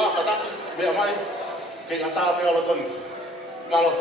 Tuhan katakan biar mai ke kata kalau tuh kalau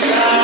Yeah.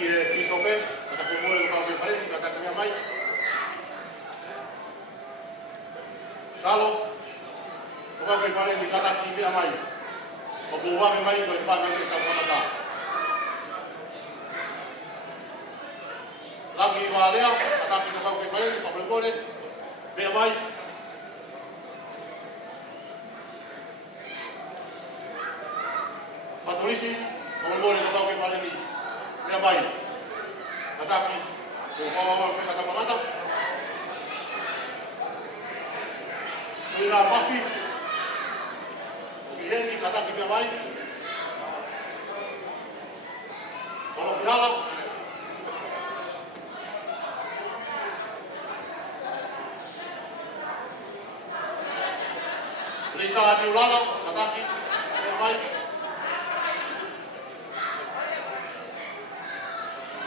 ki e piso pe, kata ko mole ko pe pare, kata ko mai. Kalo, ko pe pare ni kata ki me mai. O ko wa me mai ko pa me ta ko mata. Lagi wa lea, kata ki ko pe pare ni pa pole me mai. Fatolisi, ko mole ko pe pare ni me mai. Kata ki ko pa kata ko mata. Ira pafi. Ini kata kita baik. Kalau dalam lita di ulala kata kita baik.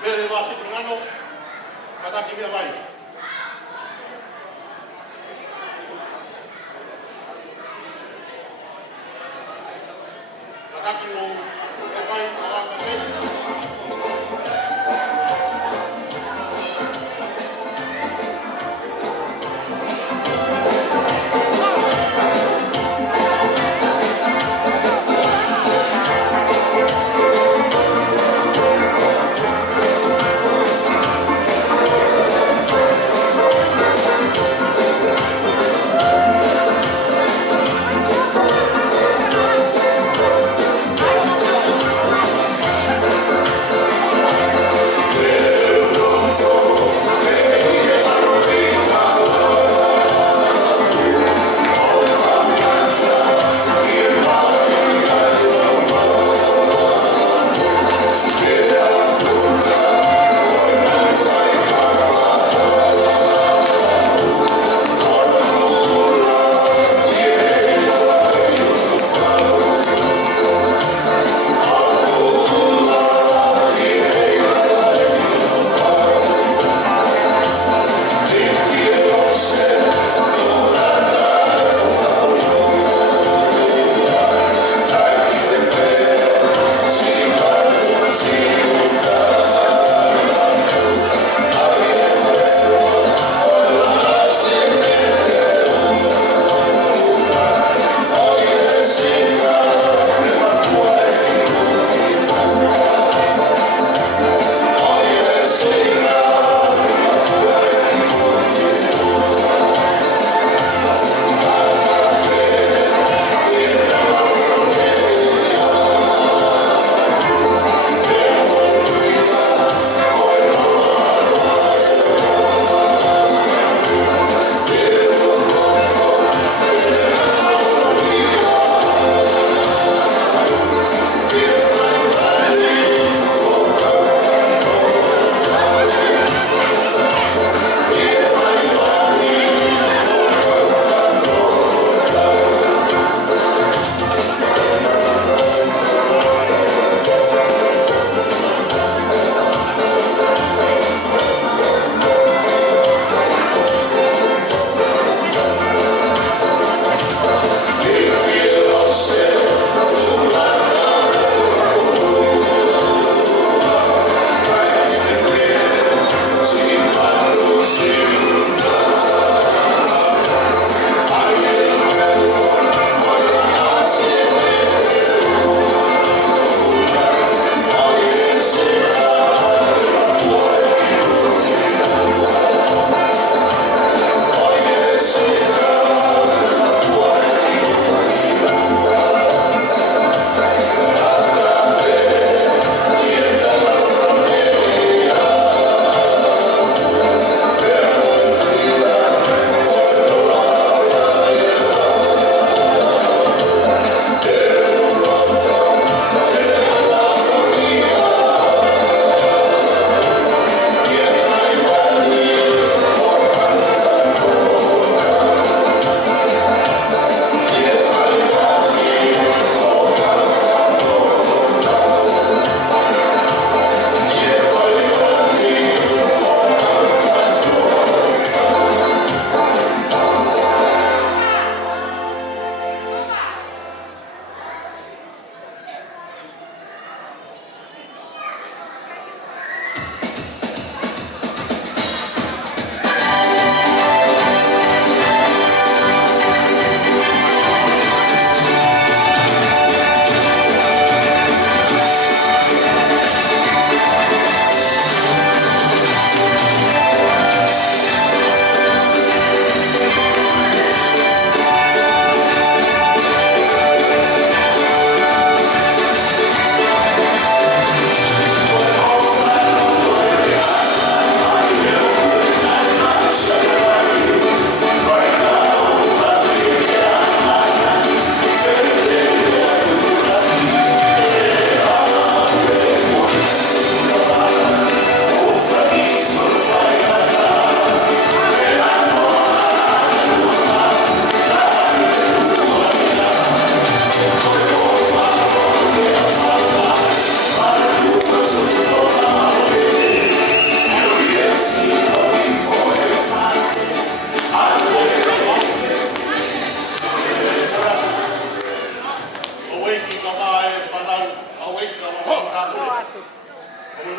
Beri masih dengan kata kita baik. Kaki mo, kapay, kapay.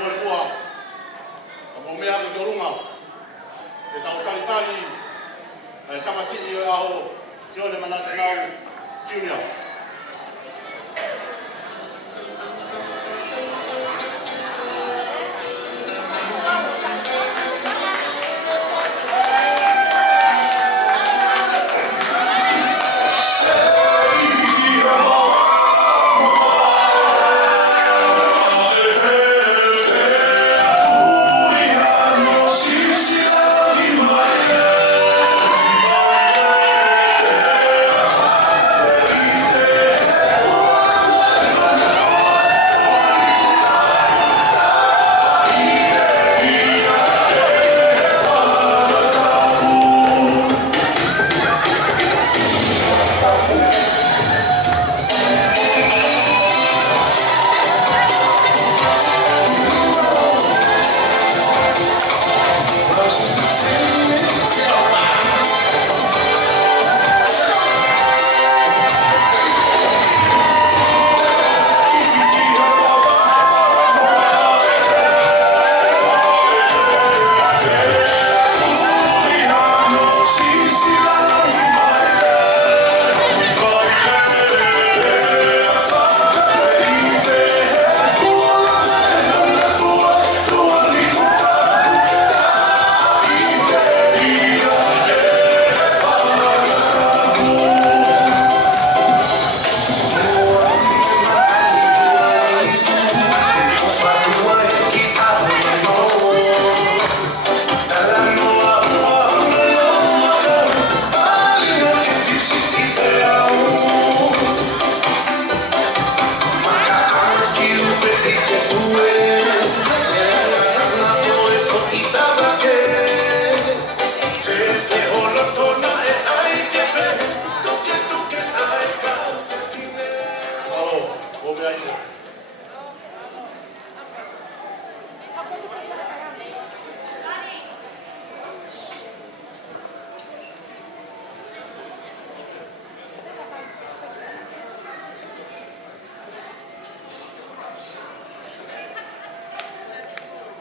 pole kua. Ako mea ke orunga. E tau tali tamasi i aho sione manase nau junior.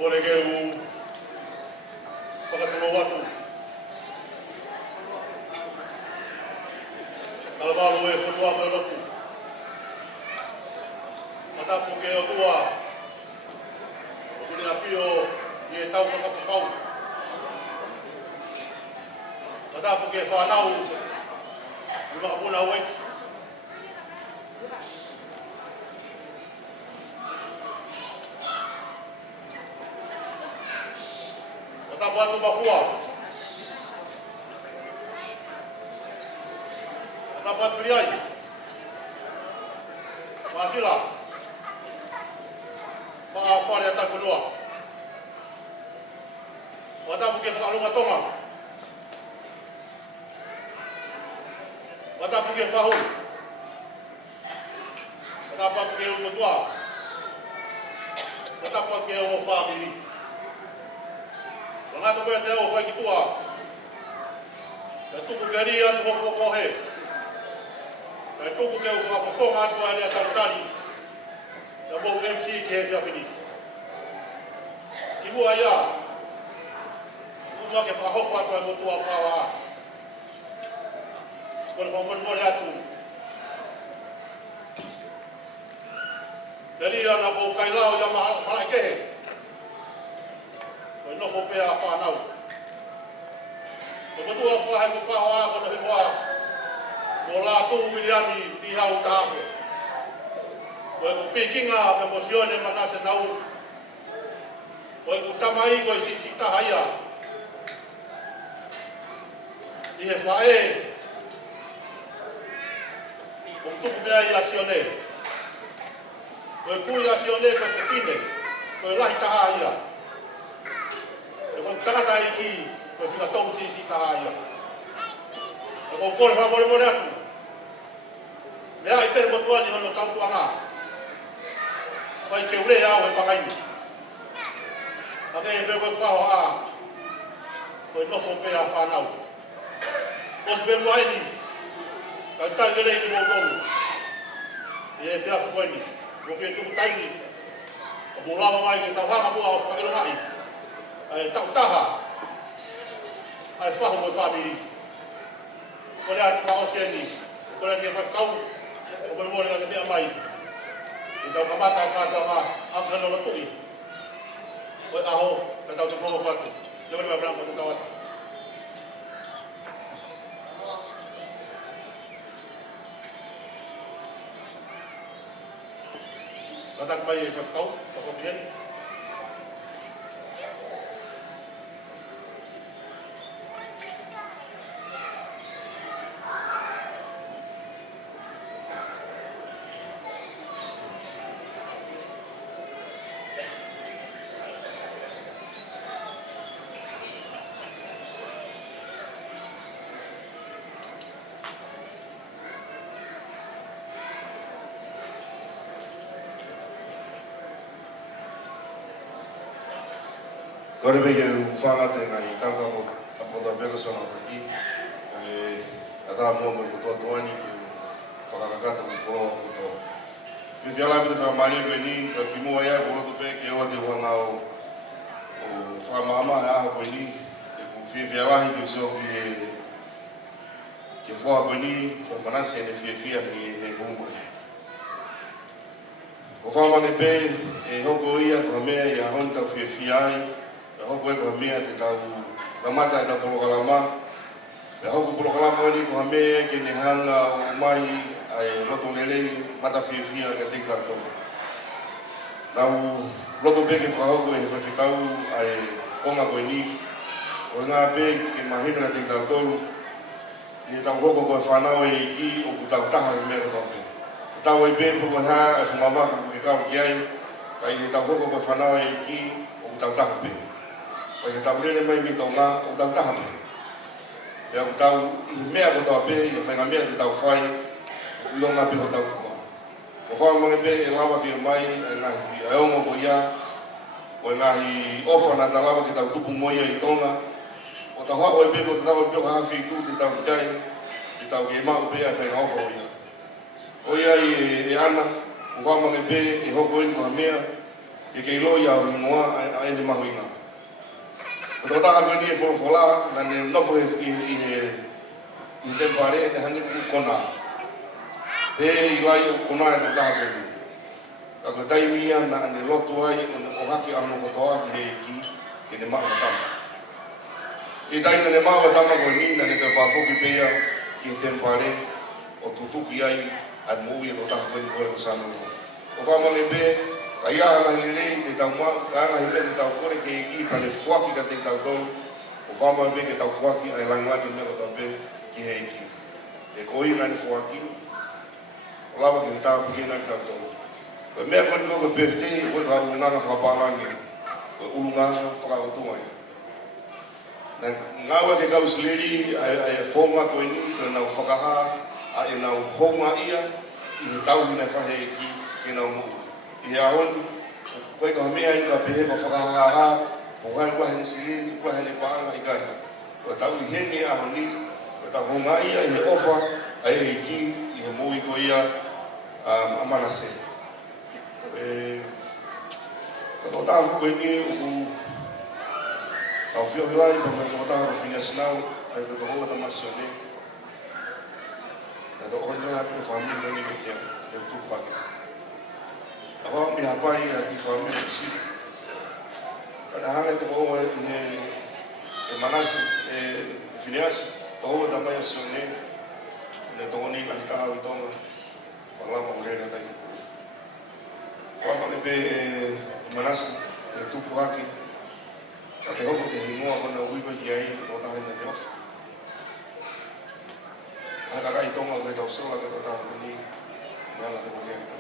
Kole ke u whakatuma watu. Kalamalu e whanua me lotu. Matapu ke o tua. O kune a whio i e tau kakapakau. Matapu ke whanau. I makapuna weki. Watu mafua. Dapat friai. Masila. Apa dia tak kedua. Wata buke falu matonga. Wata buke fahu. Wata buke utua. Wata buke o family. Ngato ko teo foi ki tua. Ta tuku gari atu ko he. Ta tuku ke o fa fo ma atu ali atari. Ta bo MC ke ya fini. Ki bua ya. Ku mo ke fa ho pa ko tua fa wa. Ko fa mo atu. Dari ana bo kai lao ya ma ke. No fo pe a whanau. Ko matua whahe ko whahoa ko nahi hoa. Ko la tū Wiriami ti hau tāwhe. Ko e ko pikinga me mosione manase nau. Ko e ko tamai ko e sisi tahaia. I he whae. Ko tuku mea i asione. Ko e kui asione ko te kine. Ko e lahi tahaia. Ko tangata iki ko sika tong sisi tahaia. Ko kore fa mole atu. Lea i te motua ni hono tau tuanga. Pai ke ure au e pakaini. Ake e pe ko whaho a. Ko e nofo pe a whanau. Ko se pe muaini. Ka tai lele i mo kongu. I e whiafu koini. Ko ke tuku taini. Ko Mulawa mai ke tau hanga mua o whakilo ngai. Tau taha. Ai whahu mo whamiri. Kone atu ka osieni. Kone atu e whakau. O me mōre ka te mea mai. I tau ka mata kātua ngā angkano na tui. Koe aho, ka tau te kongo patu. Te wani mai branko te tau atu. Ka tak mai e whakau, whakopieni. Kore me ke whangate ngai tawha mo apota peko sana whaki. Ata mo mo kutoa toani ke whakakakata mo koroa kutoa. Whiwhiala me te whamari koe ni, koe pimo ai ai koroto pe ke oa te wanga o whamama e aha koe ni. E ku whiwhialahi ke useo ke whoa koe ni, koe manase e ne whiwhia he humai. Ko whamane pe e hoko ia koe mea i a honta whiwhia ai. Hoko e koha mea te tau ramata e tau polokalama. E hoko polokalama ni koha mea ke ne hanga o mai ai loto lelei mata whiwhia ke te kato. Nau loto pe ke whakahoko e whawhikau ai konga koe ni. O ngā pe ke mahina te kato. I tau hoko koe whanau e ki o ku tau taha i mea kato pe. E tau e pe poko haa e whamamaka ke kau ki ai. Kai e tau hoko koe whanau e ki o ku tau taha pe. Pai he tau rene mai mi tau ngā o tau taha mai. E au tau i mea ko tau pe, i whainga mea te tau whai, i longa pe ko tau tua. O whai mone pe e lawa ki o mai, e ngahi e ongo ko ia, o e ngahi ofa na ta lawa ki tau tupu moia i tonga. O tau hao e pe ko te tau pio ka hawhi i ku te tau kitai, te tau ke e mau pe e whainga ofa o ia. O ia i e ana, o whai mone pe e hoko inu ha mea, ke kei loi au hingoa a ene mahu inga. O tō taka koe ni e wholofola, na ne nofo i te pare, ne hangi ku kona. Pe i lai o kona e tō taka koe ni. Ka koe taimia na ne lotu ai, o haki anu kotoa ki he ki, ke ne maa watama. I taina ne maa watama koe ni, na ne te whafoki pea ki te pare, o tutuki ai, ai mui e tō taka koe ni koe o sanu. O whamane pe, ka ia ngahi lelei te tau maa, ka ngahi lelei te tau kore ke eki pa le whaki ka te tau tolu. O whama me ke tau whaki ai langani me ka tau pe ki he eki. E koi nani whaki, o lawa ke tau piki nani tau tolu. Koe mea koni koe birthday, koe ka unanga whakapalangi, koe ulunganga whakaotungai. Ngawa ke kau sileri ai e whonga koe ni, koe nau whakaha, a e nau honga ia, i he tau hina whahe eki, ke nau mua. I ahon, koe ka mea inu ka pehe ka whakahaha, o kai wahe ni sirini, wahe ni paanga i kai. Koe tau i heni ahon ni, koe tau honga ia i he ofa, ai e ki, i he mui ko ia amanase. Ka tō tāwhu koe ni, au whiohi lai, pa me tō tāwhu whinia sinau, ai me tō hoa ta masione. E tō honi lai pe whamini ni me kia, e tūpake. Awang mi hapai di family si. Kada hanga te ko e manasi e finias to da mai sone ne to ni ka ta wi tonga. Pala mo le ta ni. Wa ma be manasi e tu puaki. Ka te ho ke himo ko na wi ba ki ai to ta ni ne of. Aga ka i tonga le ta so la ka ta ni. Na la te mo le ka.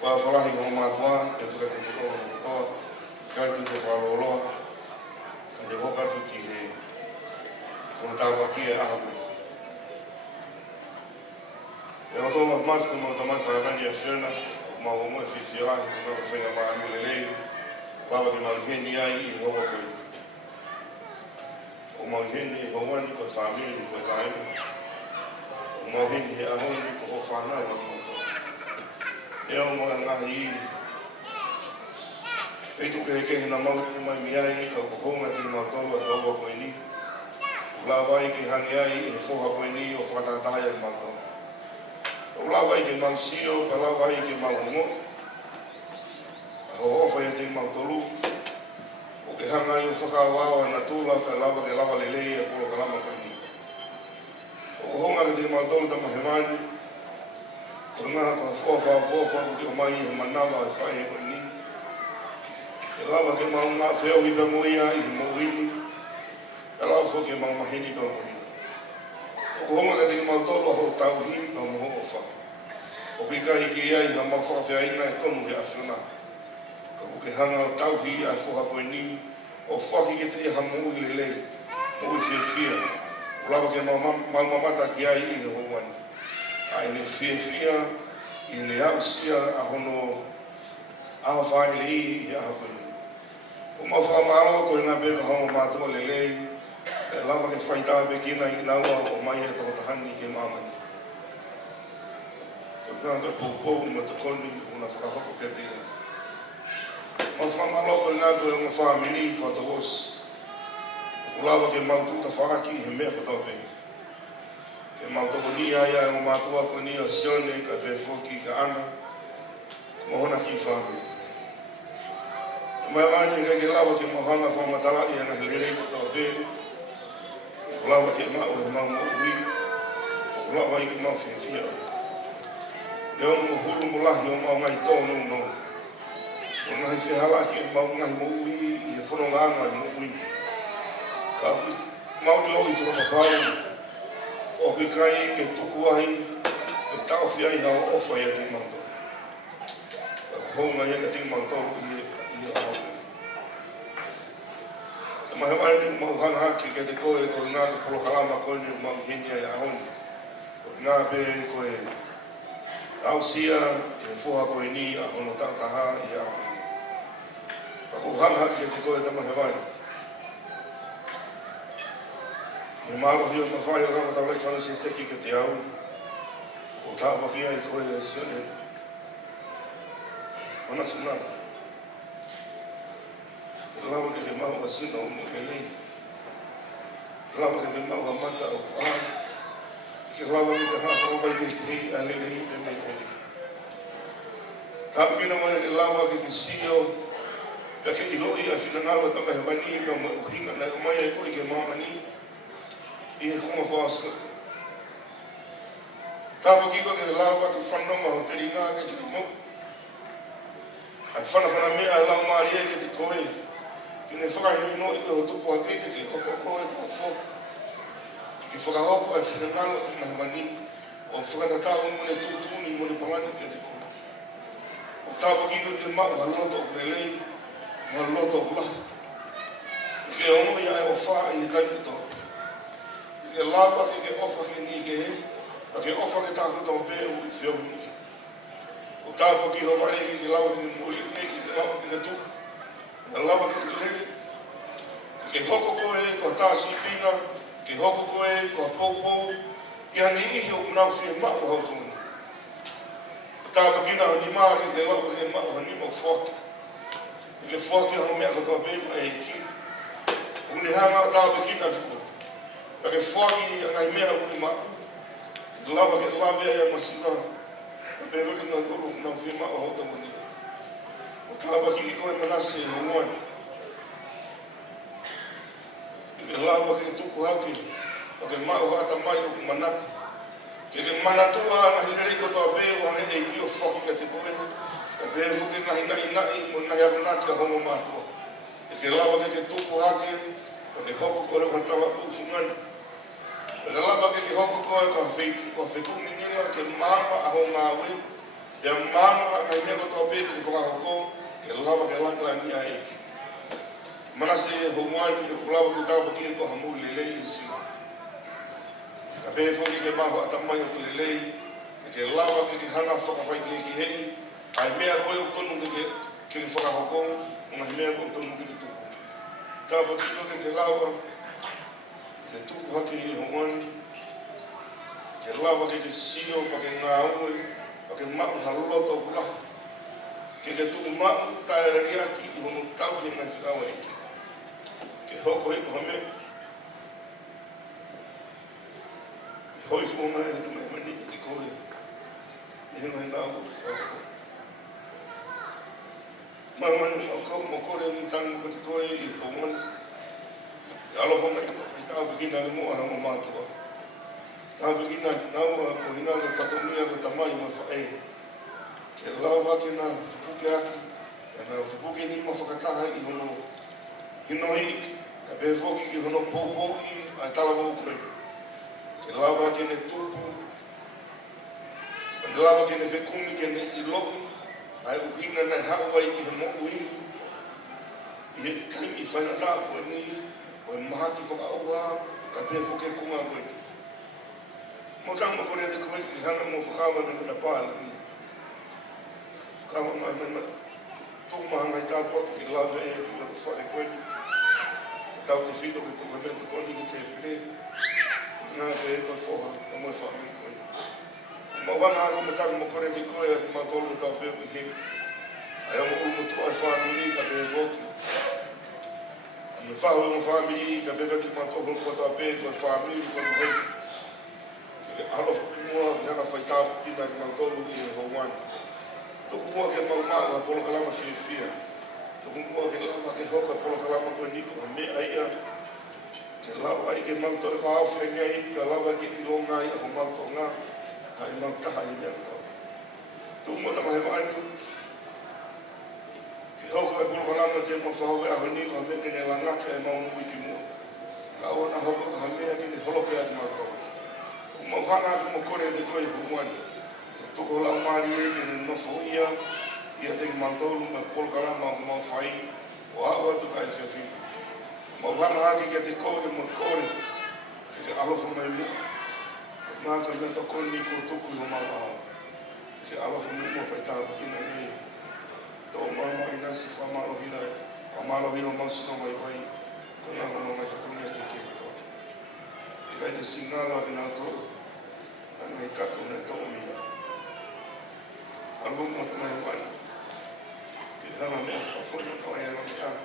Wa whalahi ko matua, e whakate kutoa na kutoa, kai tu te whaloloa, ka te hokatu ki he kono tāua ki e ahamu. E o tō mafu ko mau tamai whaerani a whiona, o mau o moe whiwhiahi, ko mau whainga maanu le lei, lawa ke mau heni ai i hoa koe. O mau heni e hoani koe whamiri koe kaemu, o mau heni he ahoni ko ho whanau a mau. E o moa ngahi i Kei tuke ke hina mau ni mai miai ka kohonga ki mau tolo e haua koe ni. La vai ki hangi ai e foha koe ni o whakatataia ki mau tolo. O la vai ki mau sio, ka la vai ki mau hongo. Ho ofa ia te mau tolu. O ke hanga i o whakawao na tula ka lava ke lava lelei e polo ka lama koe ni. O kohonga ki te mau tolo ta mahewani. O ngaha ka fofa ko ki o mai he manawa e whae koe ni. Ke lava ke mau ngā wheo i moia i he mouini. Ke lava fo ke mau mahini pa moia. O kohonga ki te mau tolo ho tauhi pa moho o wha. O ki kahi ki ia i ha mau whakawhea e tonu he awhuna. Ka ke hanga o tauhi ai whoha koe ni. O whaki ki te iha mou i lelei. Mou i whiawhia. O lava ke mau mamata ki ai i he houani. Ai ne whiawhia i ne ausia a hono aho whae le i aha koe ni. O mau whakamaro koe ngā beka hongo mātua lelei. E lava ke whaita be kina i naua o mai e toko tahani ke mamani. O ngā koe poupou ma te koni o na whakahoko ke te ia. Mau whakamaro koe ngā koe o ngā whamini i whatawos. O lava ke maututa whaaki he mea ko tau pei. Ke mautoko ni ai o mātua koe ni o sione ka pe whoki ka ana. Mohona ki whamini. Mai wani ka ke lawa ke mohanga whamatala i ana hilere ko tau pei. O lawa ke mau he mau ui. O lawa i ke mau whiawhia. Leo mo hulu mo lahi o mau ngai tōnu no. O ngai whihala ke mau ngai mo ui i he whanonganga i mo ui. Ka mau i logi whakapapai. O ke kai ke tuku ai. Ke tau whiai hao ofa i a te mauto. Ka kuhonga i a te mauto i a mahe wani mau hanga haki ke te koe ko ngā ke polo kalama koe ni mau hini ai ahoni. Ko ngā pe koe ausia e fuha koe ni a hono taha i ahoni. Ka ko hanga haki ke te koe te mahe wani. He malo hio ma whai o rama tau rei whana se teki ke te au. O tāpa ki ai koe e sione. Mana sinana. Lawa ke te mau a sina o mo me lei. Lawa ke te mau a mata o aha. Ke lawa ke te hasa o vai ke hei a le lei me me koni. Tāpu kina mai ke lawa ke te sio. Pea ke iloi a whina ngāwa ta mai wani me o hinga na o mai ai koi ke mamani. I he kuma whaaska. Tāpu kiko ke lawa ke whanonga o te ringa ke te mo. Ai whana mea e lau maari e ke te koe. Kine whakainu no i pe o tupu a keke ke hoko koe ko fo. Ki whakahoko e whinangalo te mahi mani. O whakatatau mune tūtuni mune pangani ke te koe. O tāpa kiko ke mau ha loto o pelei. Ma loto o kula. Ke ongo ia e o wha i he taimito. Ke lava ke ofa ke ni ke he. A ke ofa ke tākuta o pe o i whio ni. O tāpa ki hoa e ke lawa ke mui ne ke lawa ke tuku. Ke lawa ke lele, ke hoko koe ko tāsi pina, ke hoko koe ko poupou, ke hani ihi o kunau whia mako hau tōna. Tāpa kina hani maa ke lawa ke mako hani mo whoki. Ke whoki hau mea katoa bēma e ki. Uni hanga o tāpa kina ki koe. Ke whoki ngai mea uni mako. Ke lawa e masika. Ke bewa ki nga tolu kunau whia mako hau tōna. Tāpa ki koe manase e hongoani. Ke lawa ke tuku haki, o ke mau hata mai o ku manatu. Ke manatua ngahi rei ko toa bēu hange e ki o whoki ka te koe. Ke bēu ke ngahi nai mo ngahi akunati a hongo mātua. Ke lawa ke tuku haki, o ke hoko koe o hatawa fufungani. Ke lawa ke hoko koe ka whetumi nila ke mama a ho ngā wei. Ke mama ngahi mea ko toa bēu ke whakahoko. Ke lawa ke langla ni a eke. Manase e hongwani ke kulawa ke tāpa ki e ko hamu lelei e sima. Ka pēe whoki ke maho atamai o ku lelei. Ke lawa ke hanga whakawhai ki hei. Ai mea koe o tonu ke whakahoko. Ngahi mea koe o tonu ke tuku. Tāpa ki ke lawa. Ke tuku hake e hongwani. Ke lawa ke sio pa ke ngā ue. Pa ke mau haloto o kulaha. ke tu ma ta ria ki hono tau ke mai whakawa e ki. Ke hoko e ko hame. Hoi fōna e tu mai mani ki te koe. E mai ngā o te whako. Mamani o kau mo kore ni tangu ko te koe i hōmani. E alofa mai i tāu pekina ni moa hango mātua. Tāu pekina ki naua ko hina le whatomia ko tamai ma whae. Ke lawa ke nā whipuke aki. E nā whipuke ni ma whakataha i hono hinoi. Ka pehe whoki ki hono pōpō i a talawa ukoi. Ke lawa ke ne tupu. Ke lawa ke ne whekumi ke ne iloi. Ai uhinga nei hawa i ki he moku ingi. I he taimi whainata koe ni. O e maha ki whakaua. Ka pehe whoke kunga koe ni. Mo tanga kore te koe ki hanga mo whakawa na mata pāla ni. Whakawa mai mai tōku mahanga i tāpua ki lawa e ki wata whare koe ni. Tau te whito ke tōka mea te koni ki te pere. Nā koe e koe whoha, ka moe whaami koe ni. Ma wana ako mo tanga mo kore te koe a te makolo tau peo ki he. Ai amo umu toa e whaamiri ka pehe whoki. I he whahu e mo whaamiri ka pehe whati matoko ko tau pehe koe whaamiri koe mo hei. Ke alofa kumua ki hana whaitapu pina ki mautolu i he houani. Tuku mua ke maumau ha polo kalama whiwhia. Tuku mua ke lava ke hoka polo kalama koe niko ha mea ia. Ke lava i ke mautore whaawhi ngā i ka lava ke ilo ngā i a ho mauto ngā. Ha e mautaha i mea tau. Tuku mua tama he whaani. Ke hoka e polo kalama te ma whahoke a ho niko ha mea ke ne langake e maunu i ki mua. Ka ona hoka ha mea ke ne holoke a ki mautau. Tuku mua whanga ki mo kore te koe humuani. Tuko lau maari e te nofo ia te mantolu me polo kalama o mau whai o awa tu kai whiawhi. Mau hana haki ke te koe mo kore ke te alofa mai mua. Ke māka mea to koni ko tuku i ho mau aho. Ke alofa mai mua whai tāpu kina nei. Tō mama i nasi whamalohina whamalohina mau sino mai vai. Ko nā hono mai whakamia ke ke tō. I kai te singala ki nā tō. Nā i kato nei tō mia. Algo mo te mai wani. Ke hana mea whakawhona no e alo ki ana.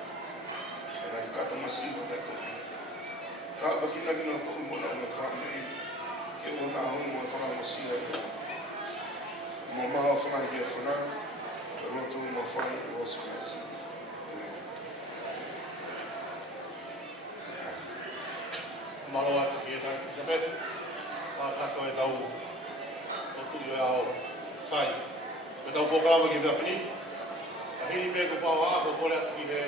E nai kata masiwa me tōku. Tāpa kina kina tōku mona o me whamiri. Ke ua nā hau mo e whakamasia e ana. Mo maha whanai ki e whana. E roto mo whai e osu kaisi. Amen. Malo atu ki e tai Elizabeth. Kato e tau. O tu i o ao. Sai. Ke tau pokalama ki Daphne. Ka hiri me ko whaua ako kore atu ki he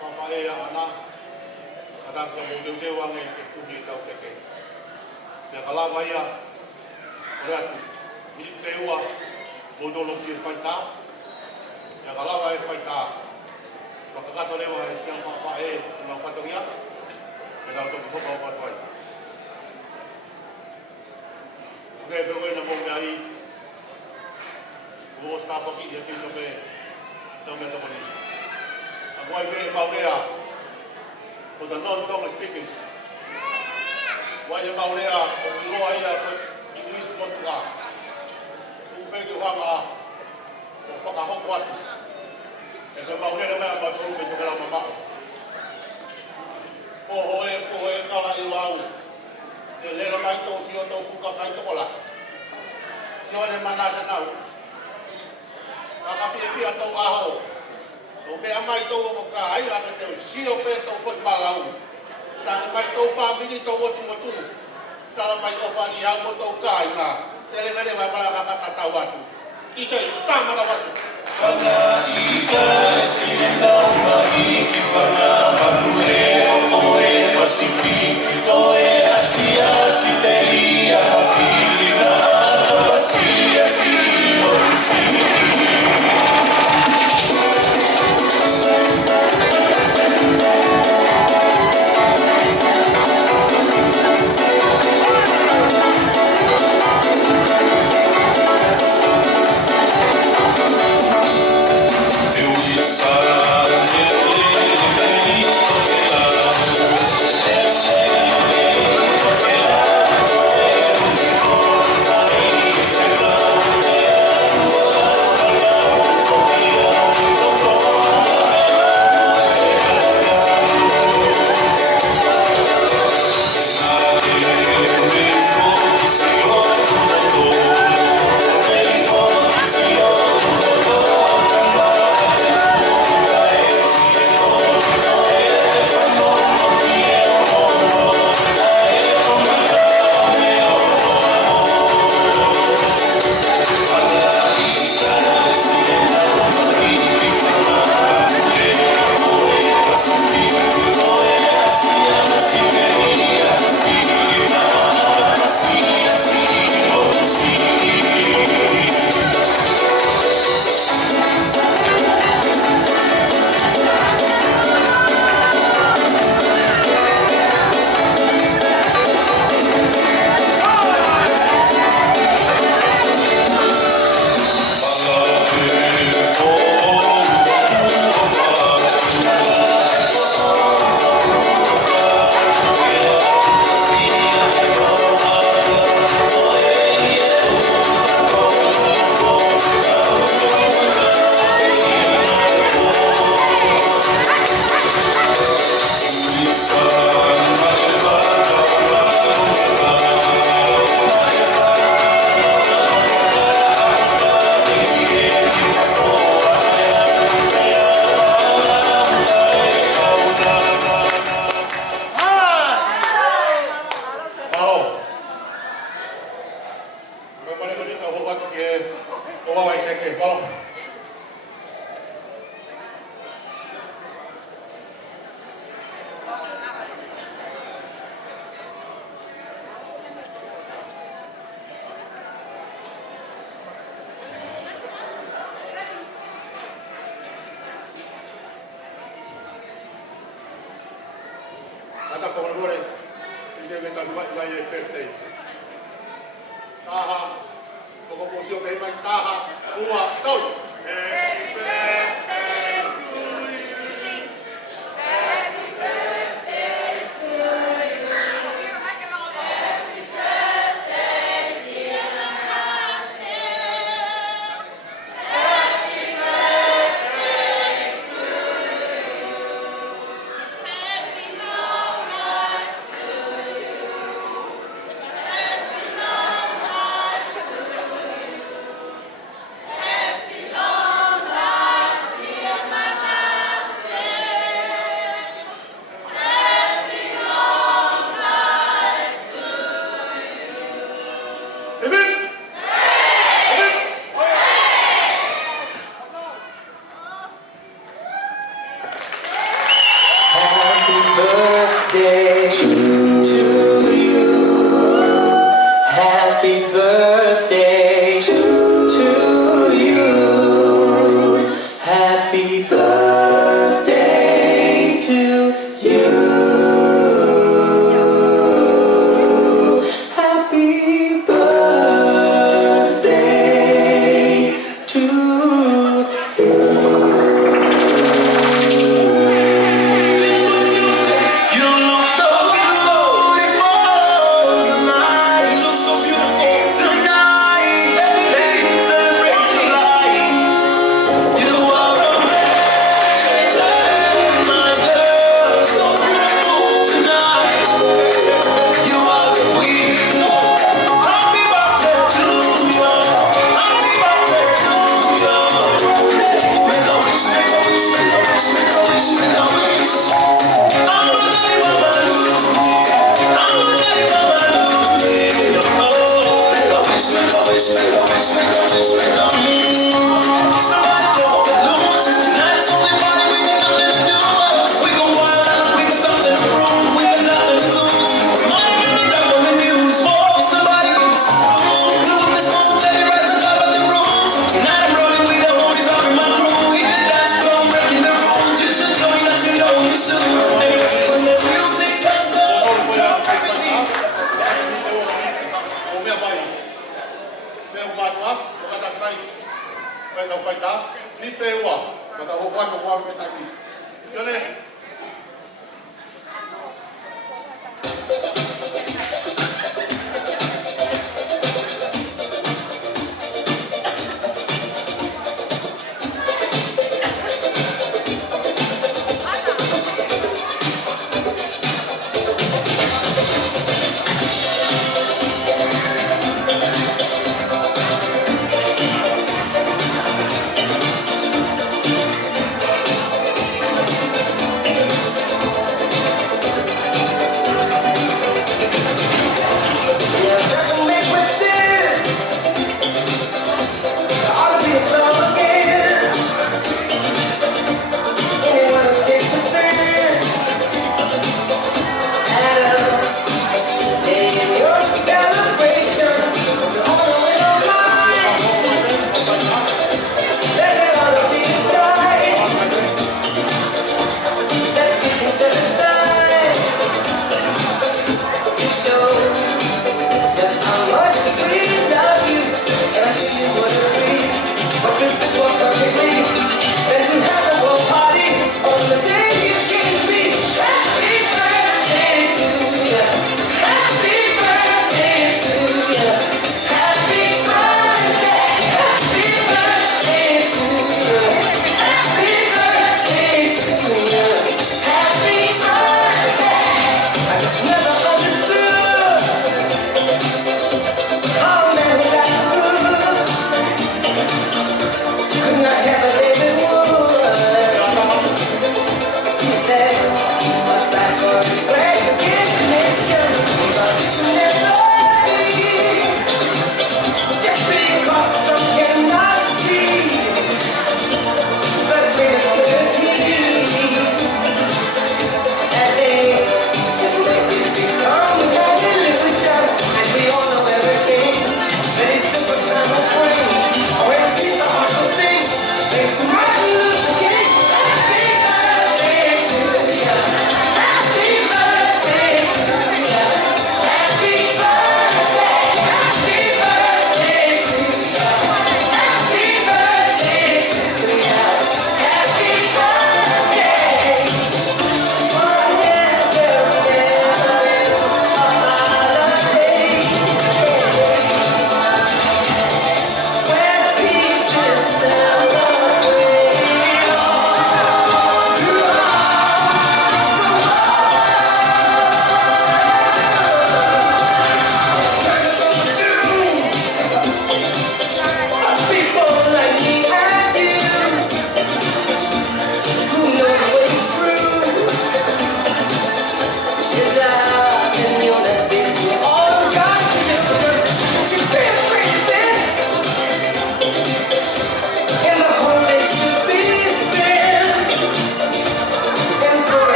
mawhae a ana. Ka tātua mo teu ange i te kuhi e tau teke. Pea ka lawa ia kore atu. Miri te ua mo dolo ki e whaitā. Pea ka lawa e whaitā. Whakakato lewa e siang mawhae i mau katongia. Pea tau toku hoka o patuai. Kukei peo e na mo mea i. Vos está aqui e aqui sobre também da polícia. Agora vem Pauleia, for the non-English speakers. Vai Pauleia, o que não aí a English Portugal. O que eu falo, o foca roquat. É que Pauleia não vai para o mundo que ela mamá. O cala e lá o. Ele era mais tão se eu não fuga cai to lá. Se olha manasa não. Akapi atau aho. So me amai tau o ka ai aka te sio pe tau foi palau. Tani mai tau family tau o tumotu. Tala mai tau fani hau mo tau kai na. Tele ngane mai para ka tatau atu. Ichai tama na wasu. Fana ika sinna mai ki fana mapule o e masifi o e asia sitelia filina kapasia si mo si. Eu ia sarar tangata ko ngore. Hindi kita buat lagi birthday. Taha. Pokok musio kay mai taha. Mua tol. Happy birthday to you. Happy birthday to you. Happy birthday dear Marcel. Happy birthday to you. Happy long life to you. Happy long life to you. Happy long life, dear Marcel. Happy long life to you. Amen. Happy birthday to you. Happy birthday to you. Happy birthday to you. Happy birthday to you. You look so beautiful tonight. You look so beautiful tonight. Let me celebrate your life. You are amazing, my girl. So beautiful tonight. You are the queen. Happy birthday to you. Happy birthday to you. Make a wish, make a wish, make a wish, make a wish, make a wish.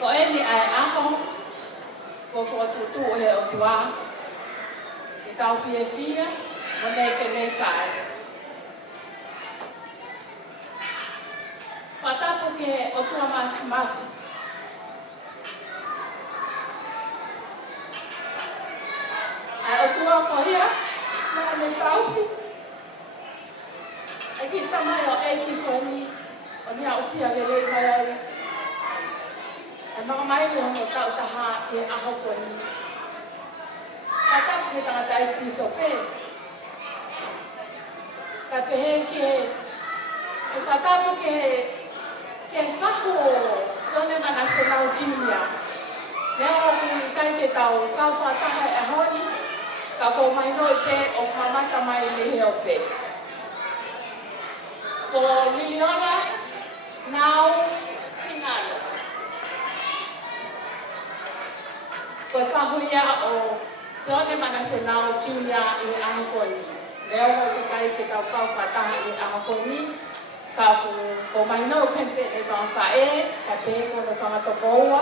Ko e ni ai aho, ko whakatutu o he o tua, ke tau fia, mo nei ke nei kai. Whatapu ke he o tua mafi. Ai o tua ko hia, mo nei tauhi. E ki tamai o eiki ko ni, o ni au sia lelei mai ai. E mga mai le hongo tau taha e aho ko ni. Whatapu ke tangata i piso pe. Ka pehe ke whatapu ke whaho sone mana se nau jimia. Nea o kui kai ke tau kau whataha e honi, ka ko mai noi pe o kamata mai le heo pe. Ko Liliona, nau Hingano. Ko whahuia o sone mana se nau jimia i aho koni. Nea o kui kai ke tau kau whataha i aho koni, ka ko mai no penpe e whawhae, ka pehe ko no whangatokoua,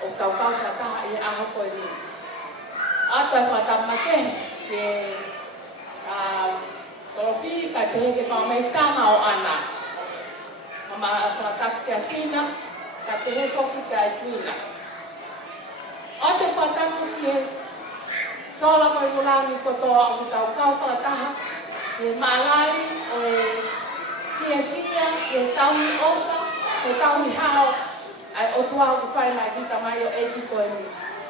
o tau kau whataha i aho koe ni. Ato e whatamake, ke torofi, ka pehe ke whamaitanga o ana. Mama whatap ke asina, ka pehe foku ke aituina. Ato e whatamu ke sola koe mulangi kotoa o tau kau whataha, e maalari o e fia, e tauni ofa, e tauni hao, ai o tua o whai mai ki tamai o eiki koe ni.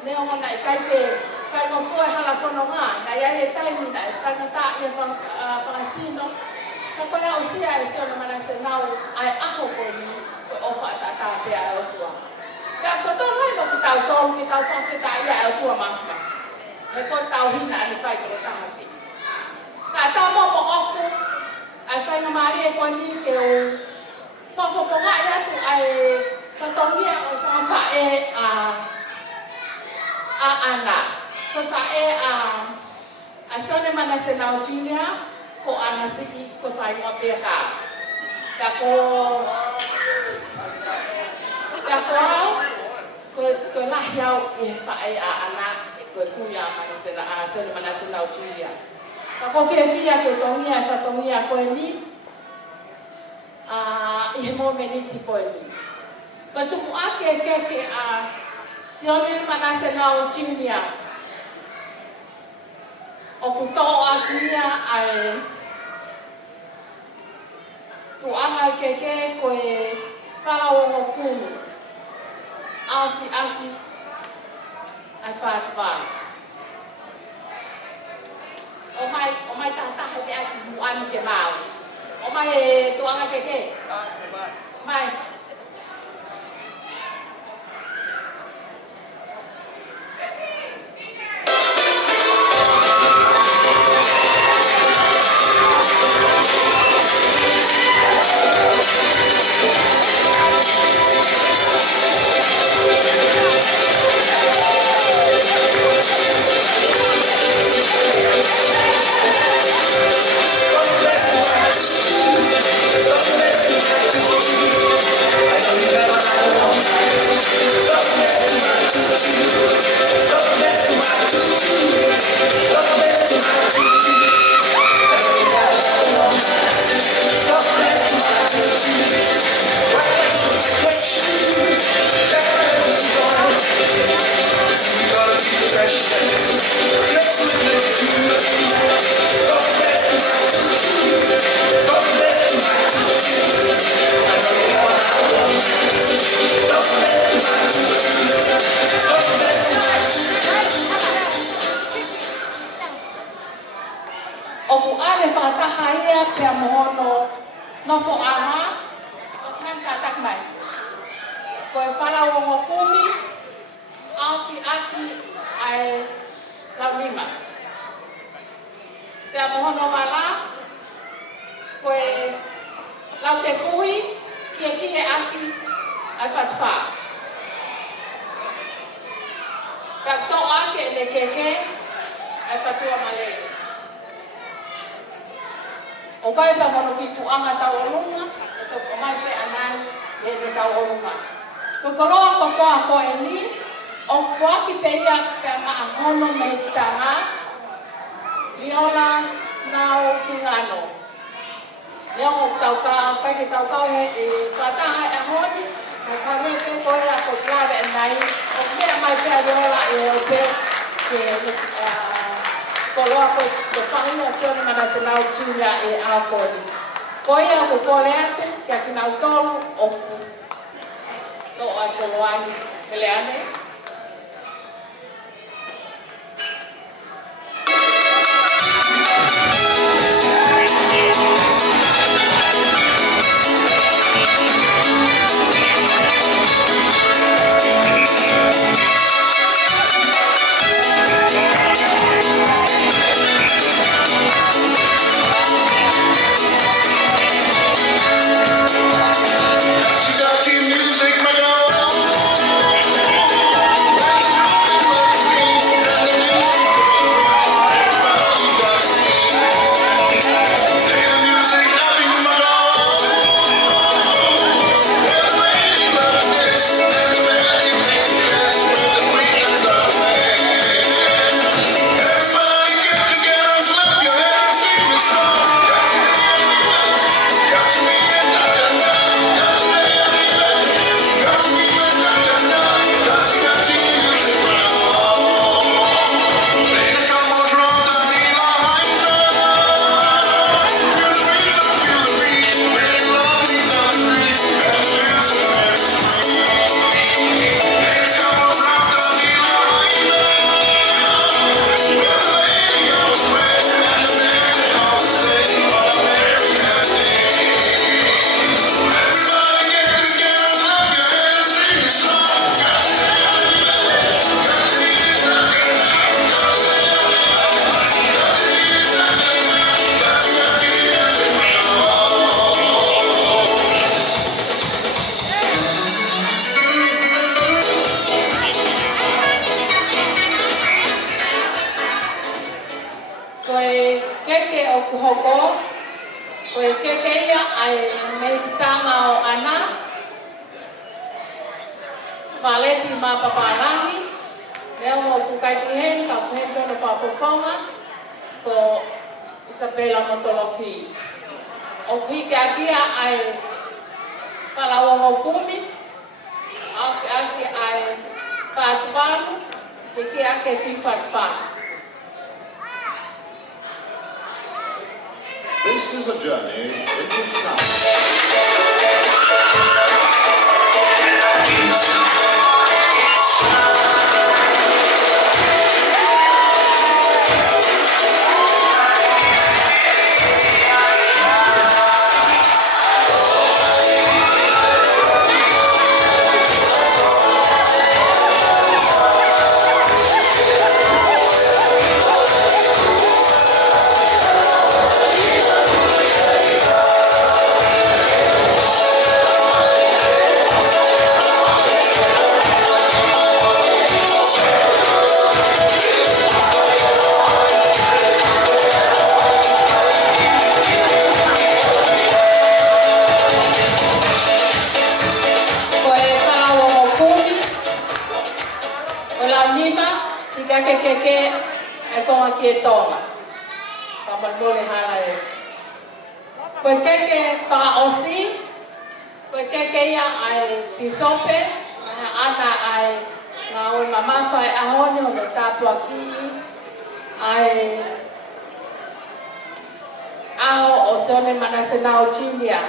Nea ngona i kai te whai mo fua e hala whono ngā, na iai e taimi na e whai ngata i e whangasino. Ka koe au sia e siona mana se nau ai aho koe ni, koe ofa a tata pia e o tua. Pea ko tō mai no ki tau tōu ki tau whawheta ia e o tua mahma. Me ko tau hina ani whai koro taha pi. Ka tau momo oku, ai whai ngā maari e koe ni ke o whawhawhonga i atu ai whatongia o whawhae a ana. Whawhae a sone mana se nau jinia, ko ana siki ko whai mua pia ka. Ka ko au, ko lahi au i he whae a ana, e ko kuia mana se na sone mana se nau jinia. Ka ko fia ke tongia e whatongia koe ni, i he mō meniti koe ni. Patumu ake keke a sione mana se nau jinia. O kutoa akia ai tuanga keke koe whalaongo kunu. Afi aki ai whātuwāi. O mai tātahe te aki muani ke mau. O mai e tuanga keke? Mai. O kai pa mono ki tu anga tau orunga, o mai pe anai e tau orunga. Kukoloa kokoa ko e ni, o fuaki pe ia pe maahono me taha, iola nao kingano. Leo o tauka, kai ke tauka e whataha e honi, e kare pe koe a ko grave e nai, o mea mai pia iola e o pe ke koloa ko te whangia tōne mana se nau tūria e a kori. Koe a ko kore atu, kia ki nau tolu o ku. Tō ai koloani, hele ane. Hoko, koe kekeia ai mei tanga o ana, maleti ma paparangi, leo mo kukaiti hen, ka kuhen tono papokonga, ko Isabela Motolofi. O hike akia ai palawongo kumi, aki ai patparu, hike ake fifatfa. This is a journey into sound. Keke e konga ki e tonga. Pamalmole hala e. Koe keke whaka osi, koe keke ia ai pisope, ana ai ngā oi mamawhai ahone o me tāpua ki ai aho o seone manasenao Chinia.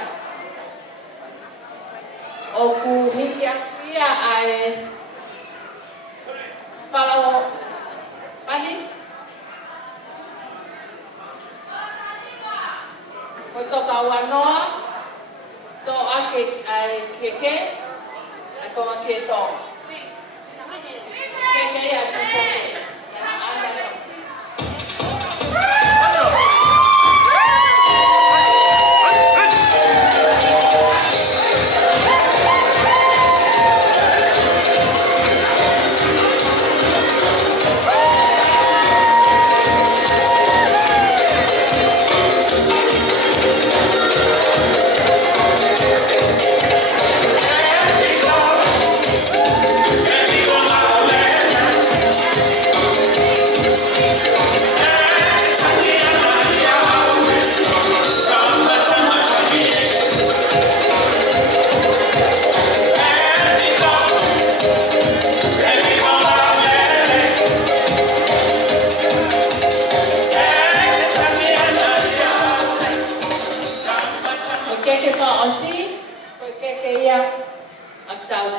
O ku hiki akia ai palao Ani? Ko toka wanoa, to ake ai keke, ai ko ake to. Keke ia pisope. Ya anda.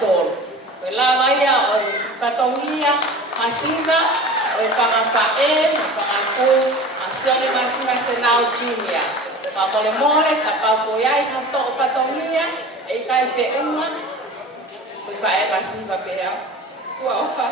tōru. Koe la maia o e patongia, masina, o e whangawhae, whangakū, a sione masina se nao junior. Ka mole mole, ka pau ko iai, ha to o patongia, e kai whe unga, koe whae masiva pēa. Kua opa.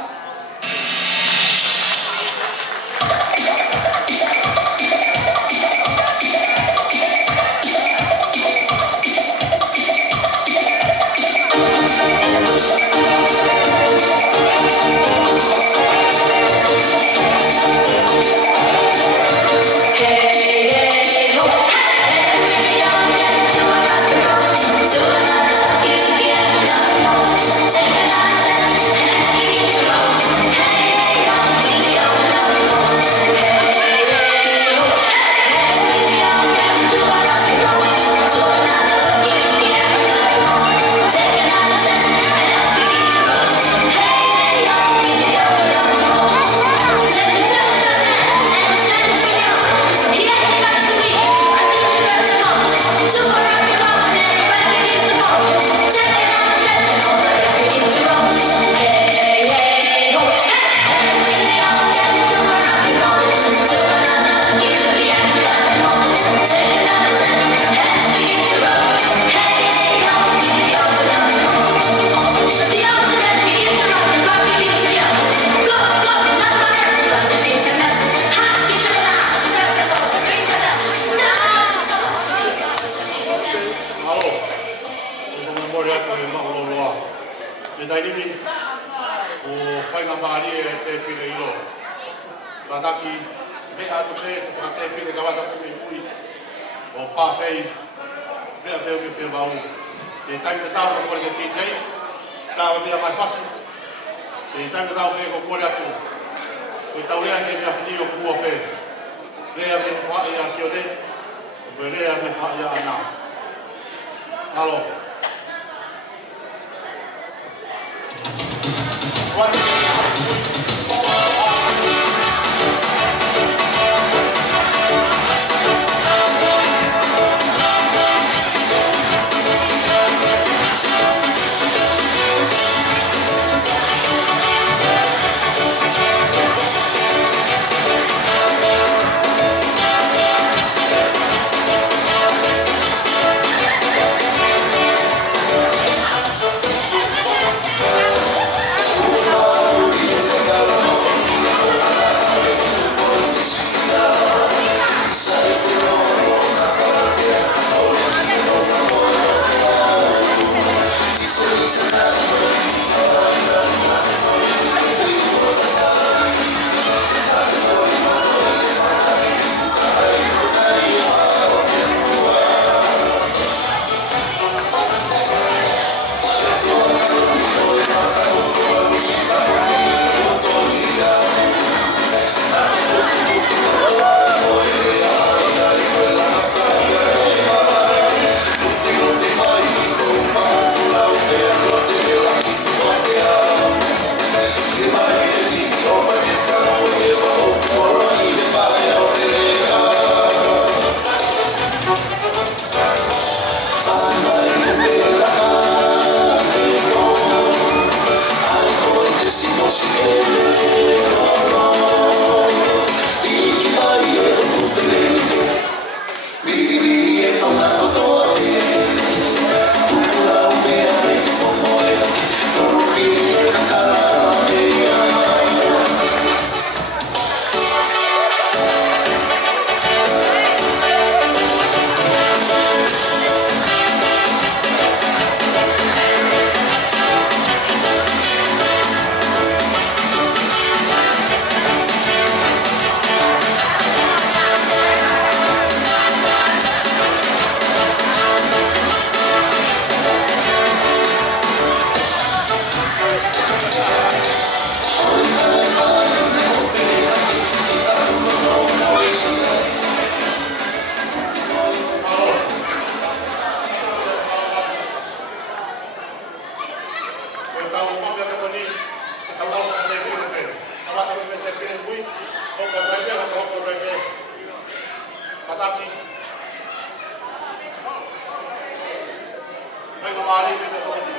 Hai ka mali me ko ni.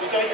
Ni chai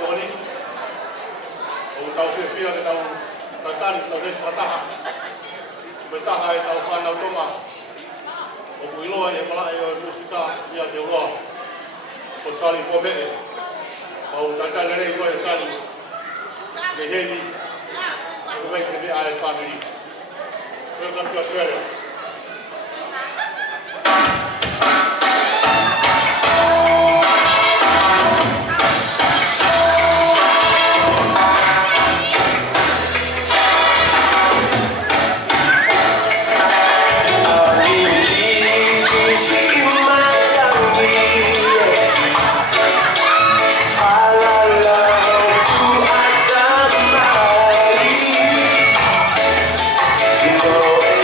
Tony. O tau whiwhia ke tau tatani, tau retu hataha. Subetaha e tau whanau tonga. O kuiloa e malai o musika ia te uroa. O Charlie Pomee. Pau tatani rei koe Charlie. Me heli. To make the BI family. Welcome to Australia.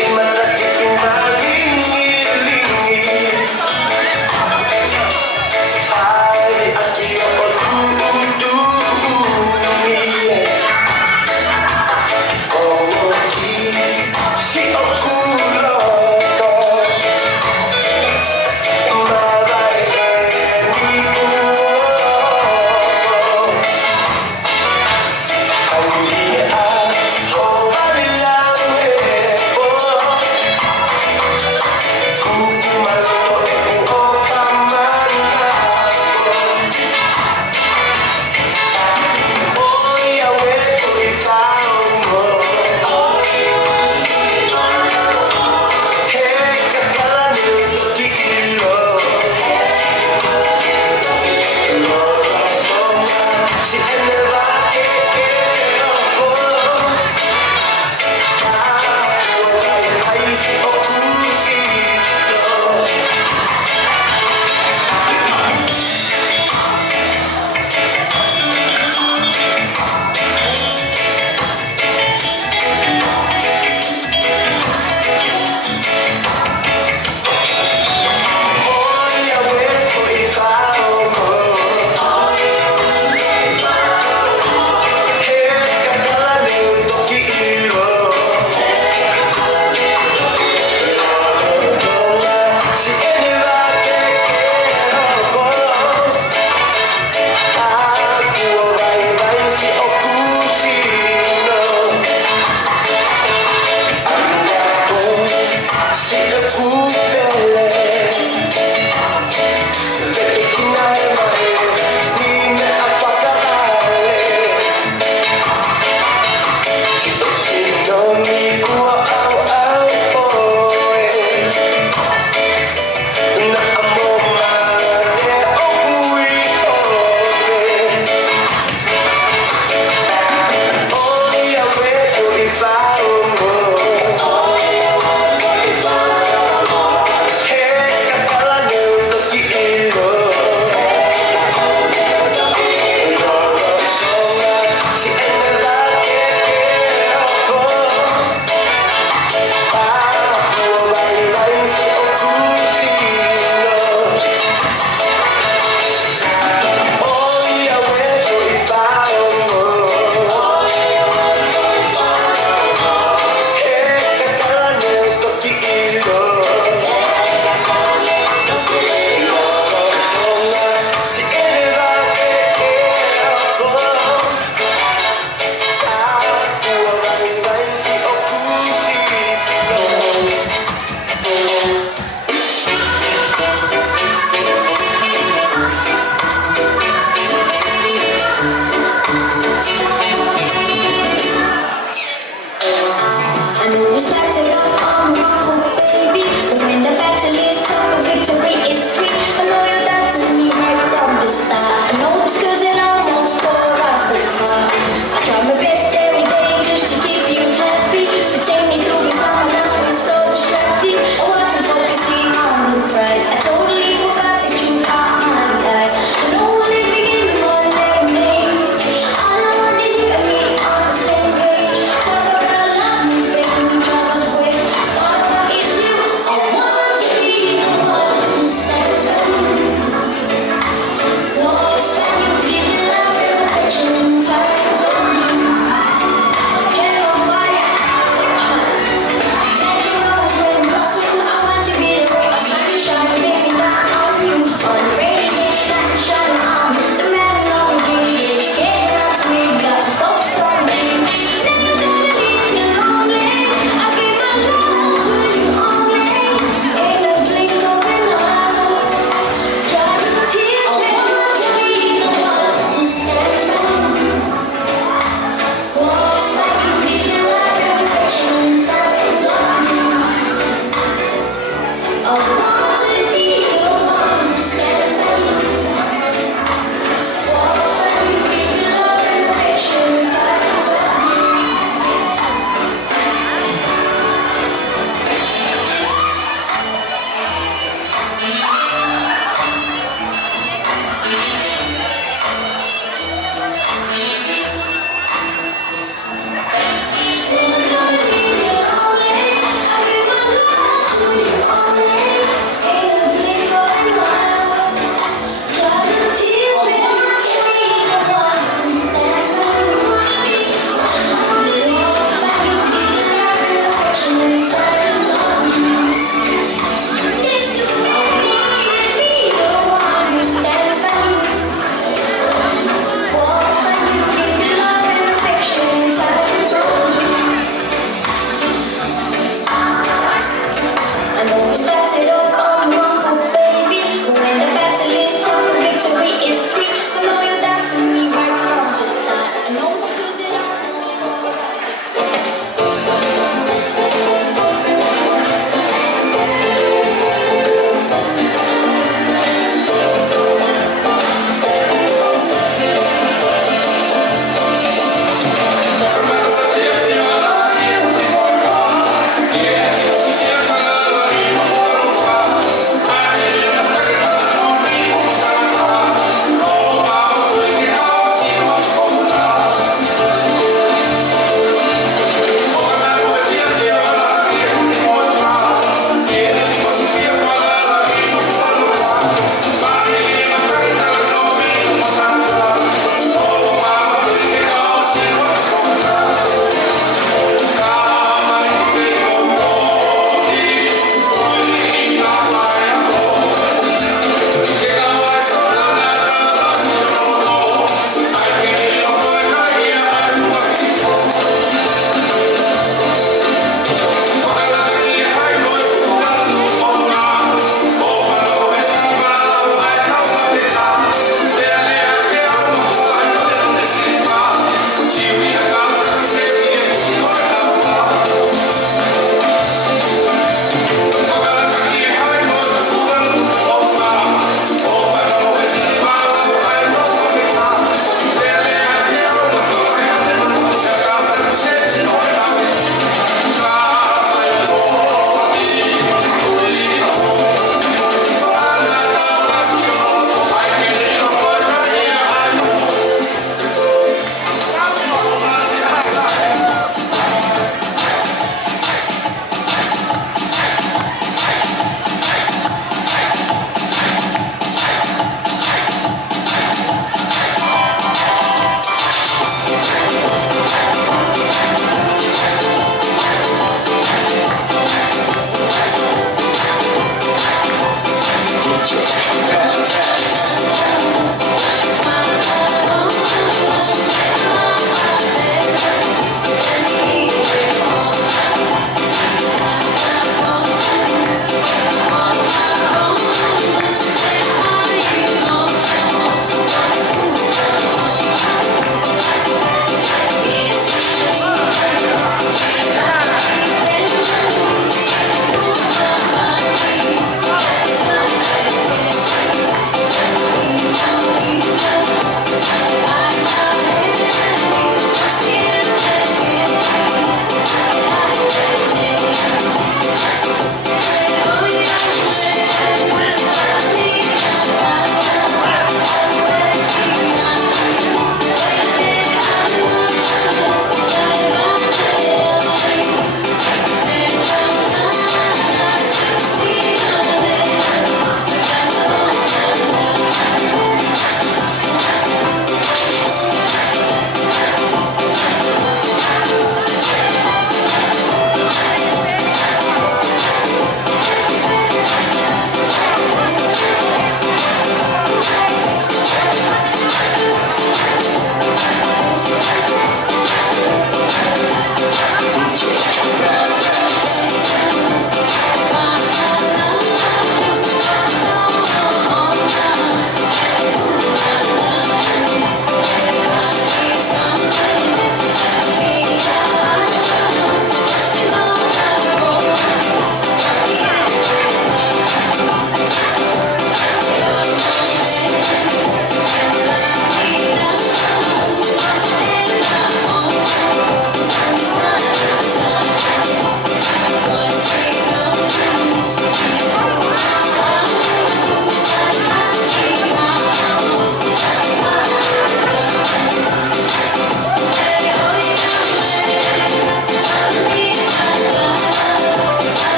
Imagasi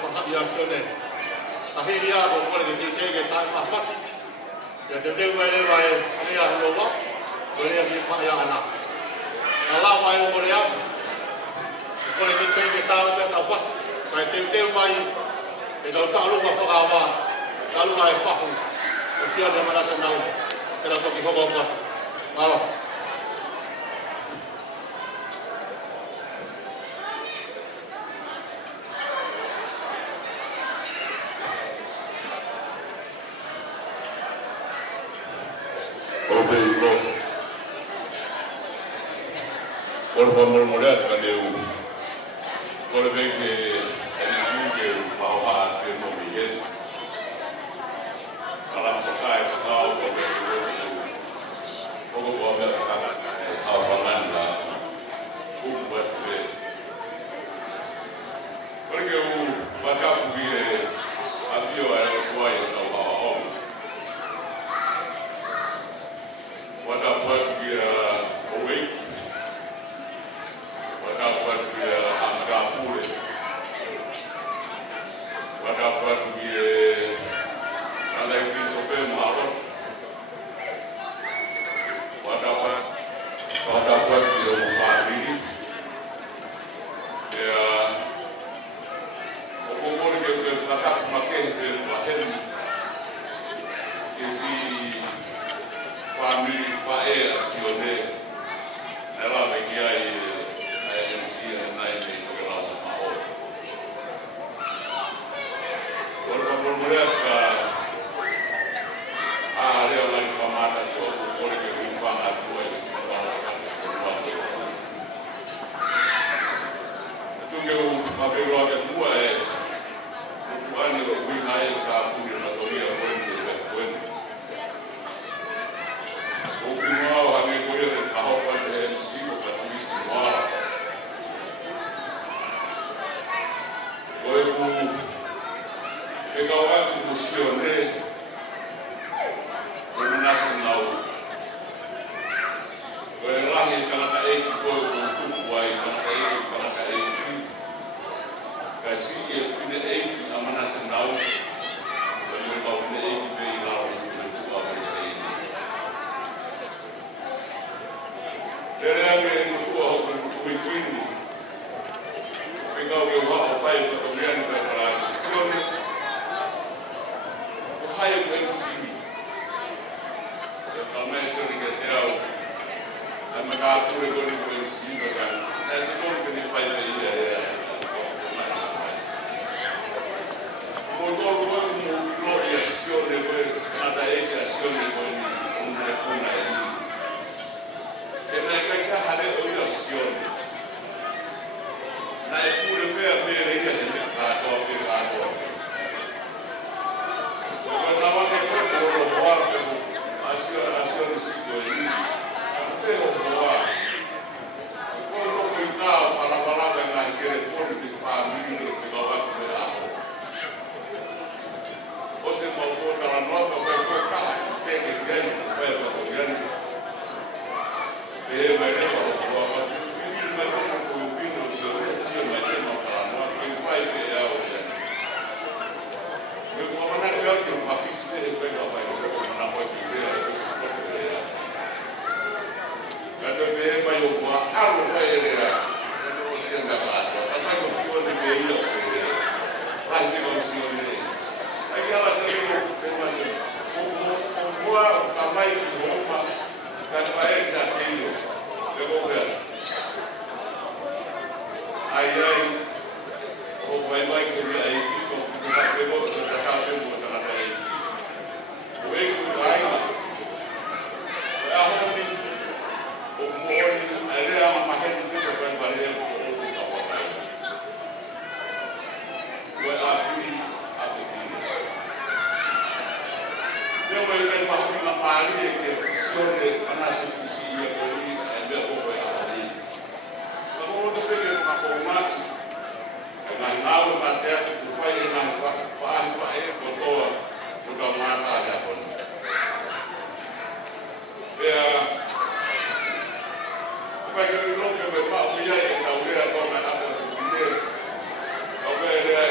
whahaiasione. Tahiri a ko kore te ke tai mapasi. Ia te teu mai lewa e lea loa, o lea mi whaia ana. Nga la mai o kore aku, kore te ke tai pia tau pasi, kai teu mai e tau tālunga whakawa, tālunga e whahu, o sia te manasa nau, e la toki hoko o kata. Alo. Por favor, morar cadê o por bem que eles que falar que não me é para tocar e tal porque o pouco vou ver a falando lá o vai ver porque o macaco vira a fio era o vai não a home o macaco vira o wake dapat dia Angapura, dapat dia ada yang di sopir malam, dapat dia Bukari, dia okor dia berkata makin dia lahir isi family pae asione, era bagian melihat ada orang pemata itu boleh berubah dua itu kalau mampir keluarga dua bukan itu wilayah kampung atau dia boleh berbuat mungkin mau hanya boleh tahu pada MC atau tulis semua boleh Pegawai Kusione Nasional Lahir karena kain koi untuk kuai karena kain kasih dia punya nama nasional dan mereka punya berilau untuk bangsa ini. Dari yang kedua untuk ini pegawai wafai kemudian berlaku hai MC kalau saya ingat tahu dan mereka pun itu MC bukan itu pun kena fight dia ya motor pun gloriación de nada educación de una ini karena kita ada educación nah itu lebih dia hendak atau Pertama kita perlu buat hasil risiko ini, perlu buat, perlu kita para dengan telepon di family pegawai berlaku. Osin maupun dalam nota berkah, tekniknya berbagai. Mereka buat ini mereka mengubah solusi mereka dalam nota berkah. Mana dia tu habis ni dia apa itu mana boleh dia kata dia mahu buat apa dia kalau siang dapat apa yang mesti dia dia lagi kalau siang ni lagi apa sih macam buat kamai di rumah dan baik dah tidur kemudian ayai oh baik dia itu kita perlu berkata berkata Wei kuai, aham ni, umur ada yang makan itu bukan barang untuk apa. Wei api. Dia wei makan mapali ke sore panas sisi yang ini ada apa hari. Kalau tu pergi ke rumah, dengan lalu mati, upaya dengan bahan kotor. Sudah mata aja pun. Ya, supaya kita belum kebetulan punya yang tahu dia atau nak ada sendiri. Kalau dia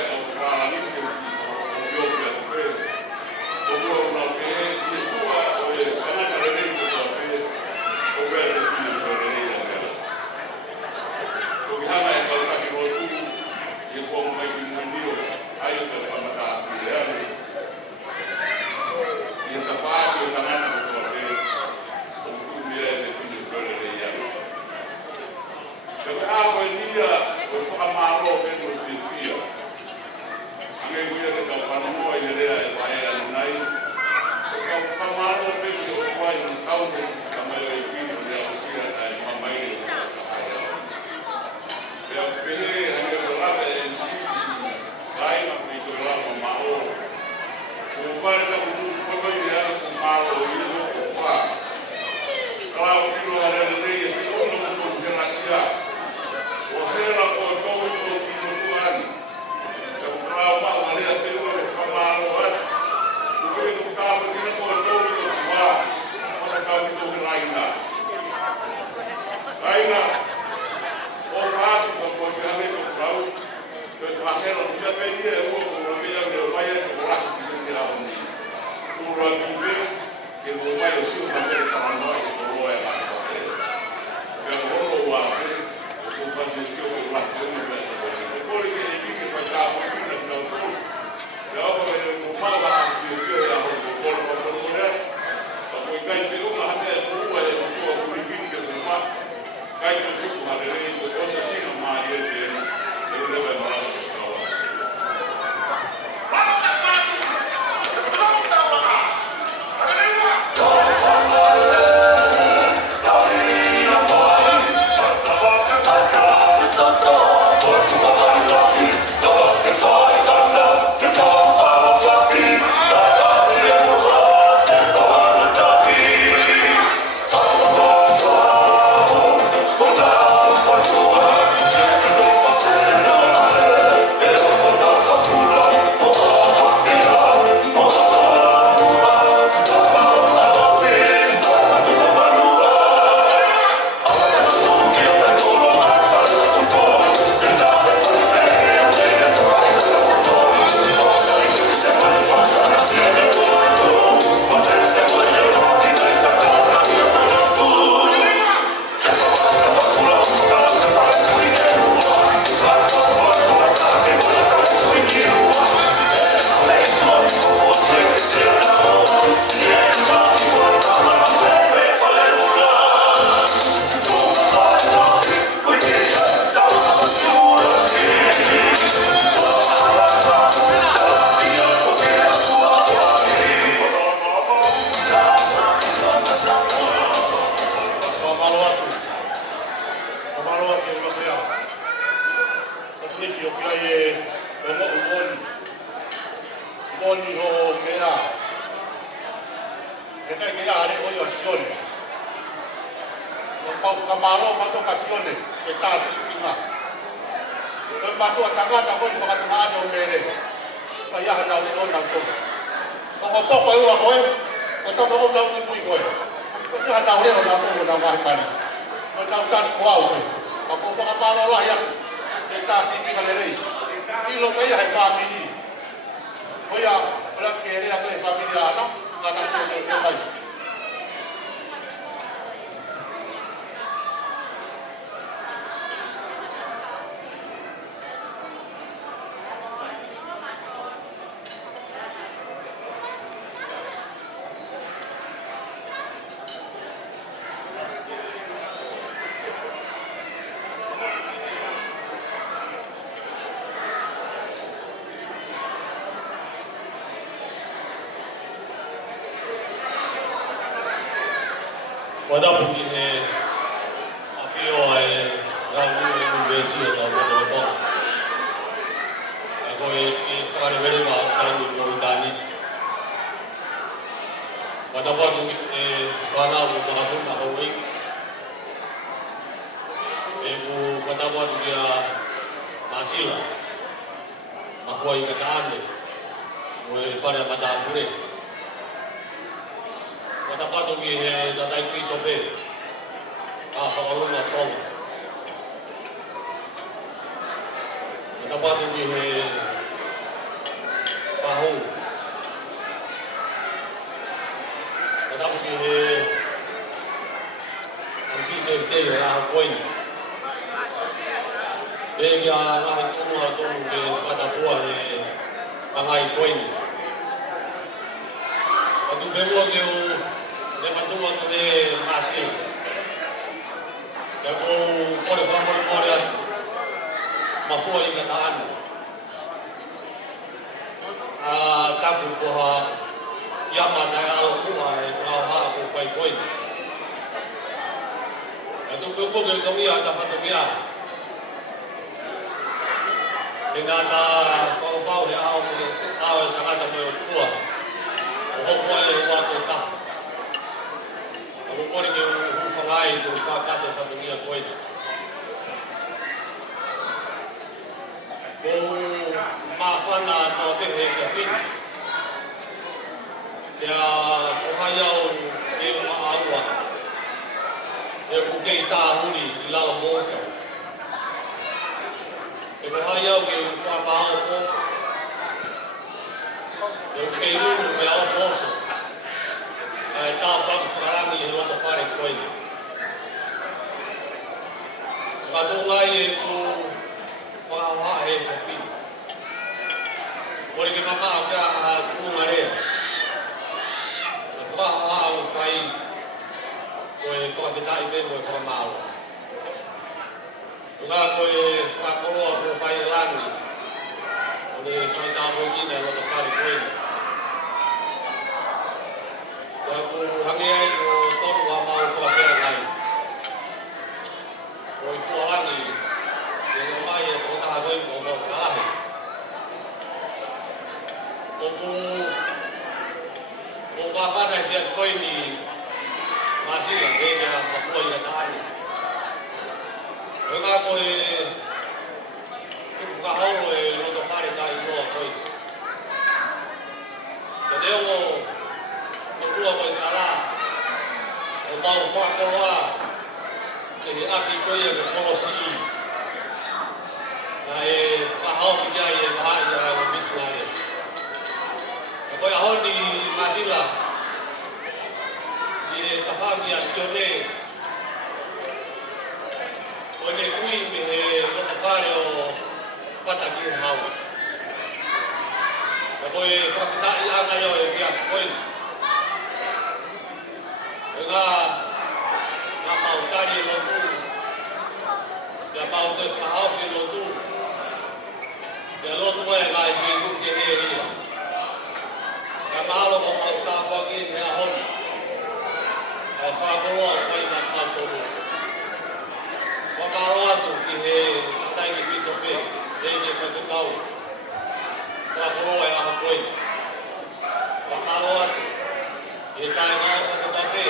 polisi o kia e o mo umoni. Moni ho mea. E kai mea are o i asione. O pau kamaro mato kasione e tasi inga. O mato atangata ko ni makatungane o mere. Kaya hana le ona ko. O poko e ua koe. O tamo ko tau ni mui koe. O te hana le ona ko na mai kali. O tau tani ko au koe. O ko kamaro la ya. E tasi inga le rei. Ilo kai hai family. Oya, hola quiere a tu familia, ¿no? Gana tu país. Wadapu ki he awhio e rau e besi e tau kata watoa. E koe e whakare were wa taini o i tāni. Wadapu atu e whanau o mahapuna hau i. E ku wadapu atu ki a Masila. Makua i kata ane. O e whare a matapure. Wadapato ki he tatai Kristo pe, a whakarunga tonga. Wadapato ki he pahu. Wadapato ki he ansi te he a koini. E ki a rahi tonga tonga ke whatapua he pangai koini. Watu pewua ke o le matua tu he Masila. Ka ko kore whamore atu. Mafua i kata anu. Kapu ko ha iama tai alo kua e whauha ko whai koini. Ka tu pewua ke kamia ta whatomia. Ke ngā ta whaupau he ao e tangata me o kua. O hoko e wako taha. Ako kore ke whangai ko whakato whatungia koina. Ko mawhana no pehe ka whini. Ia ko hai au e o maaua. E ko kei tāhuri i lala mōta. E ko hai au ke whamao pōka. E ko kei lulu me ao foso. Tāpang whakarangi he loto whare koini. Ka tō ngai e tō whakawha he whawhini. Kore ke mama au kia tūnga rea. Ka whakaha au whai koe whakapetai me koe whakamao. Ngā koe whakoroa koe whai langi. Kone whai tāpoi kina loto whare koini. Ka ku hangi ai o tonu a mau whakawhera kai. O i kualangi, e ngā mai e tō taha koe o mau whakalahi. O ku o mawhana i fiat koe ni Masila, e ngā mapua i ngā tāni. O ngā koe whakahoro e roto whare tai noa koe. Ka neongo o rua koe kala, o mau whakoroa, e he aki koe e me polosi i. Na e whahau ki kia e mahai a o misinare. Ka koe ahoni Masila, i e tapangi a sione, o ne kui me he loto whare o whataki e hau. Ka koe whakatai anga yo e kia koe. Ngā mautari e lotu, ngā mautari whahau e lotu, ngā lotu e ngā i whingu ke he ria. Ngā mahalo ko mautapa ki me a honi, ngā whakoroa o whai ngā mautoro. Whamaro atu ki he tatai ki piso pe. Ini masih tahu. Kalau bawa yang aku ini, bakalan kita ini akan tetapi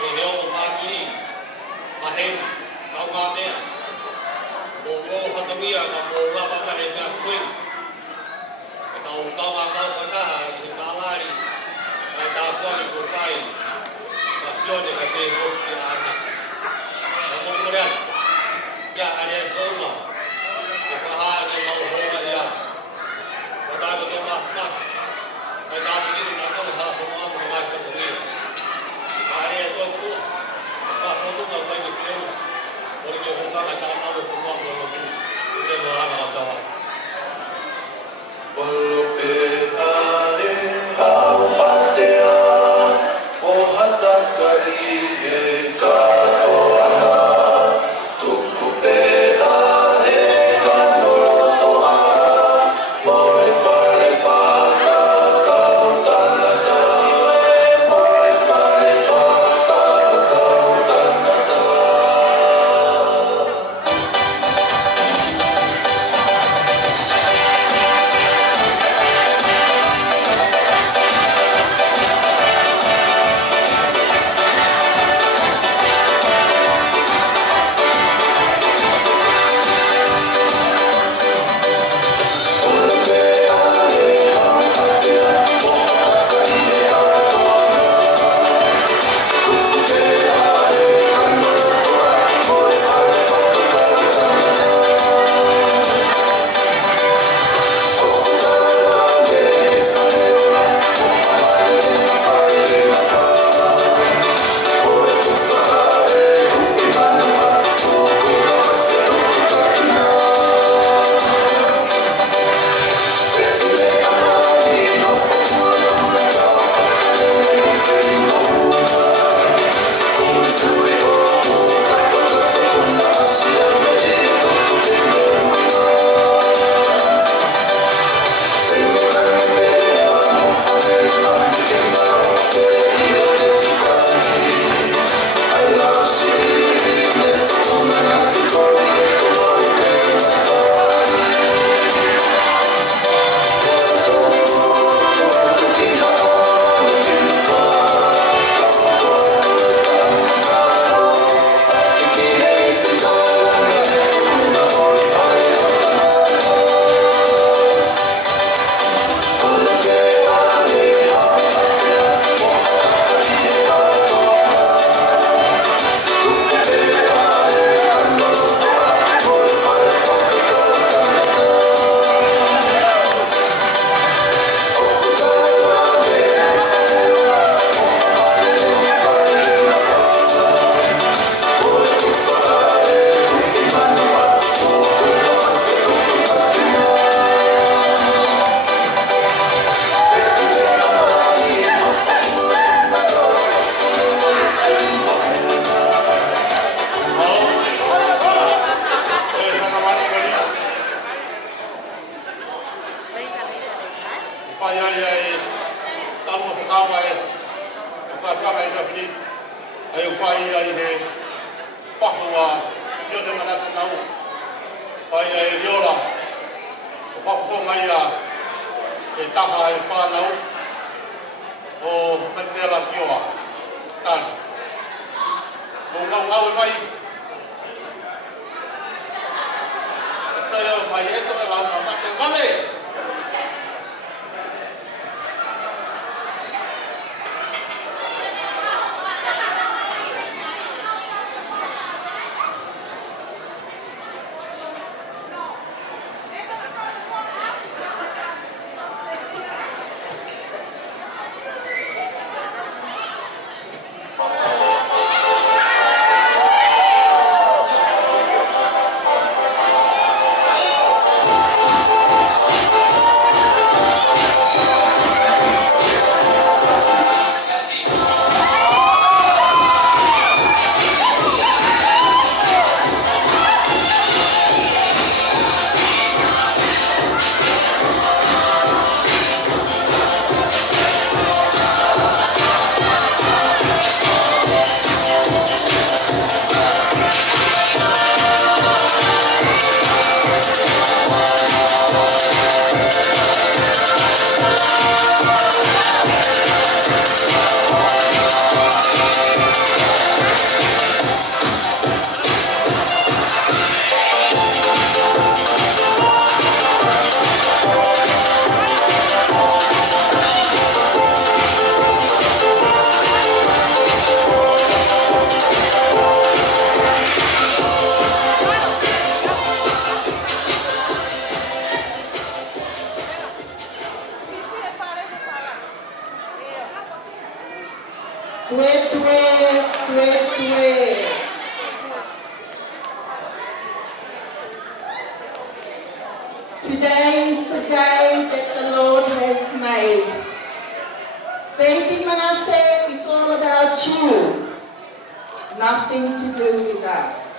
ini orang family, mahim, kau mahnya, bawa familia, bawa apa apa yang aku ini. Kau mahal kata, kita lari, kita buat berkai, masih ada kata yang anak. Kemudian, ya ada yang rumah. Kepahari mau rumah dia. Pada betul mahkamah. Pada begini maka hal semua mengamalkan begini. Hari itu maka itu nggak boleh dipilih. Boleh dihukum acara tamu semua berlaku. Ini orang Jawa. Today is the day that the Lord has made. Baby Manasseh, it's all about you. Nothing to do with us.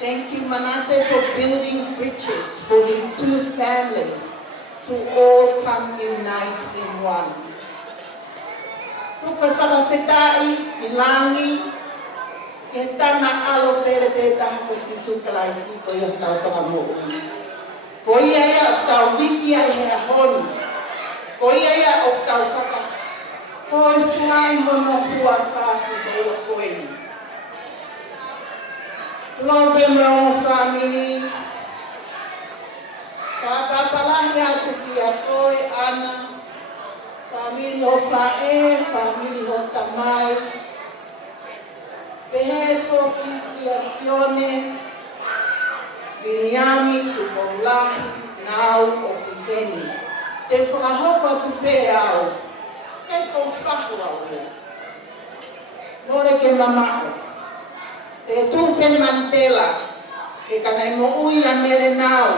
Thank you, Manasseh, for building bridges for these two families to all come unite in one. Tuka whakawhetai, ilangi, e tana alo pere peta hako sisu kalaisi ko i tau whakamo'u. Ko ia ia o tau wiki ai he ahonu. Ko ia ia o tau whaka. Ko e suai hono hua whaki hua koe. Lope me o family. Papapalahi atu ki a koe ana. Family ho whae, family ho tamai. Pehe foki ki a Fione. Miriami, tu Paulahi, Nau o Piteni. Te whakahoko atu pē au. Kei kou whaku au ia. Nore ke mamao. Te tūpe mantela. Ke kanai mo ui a mere nau.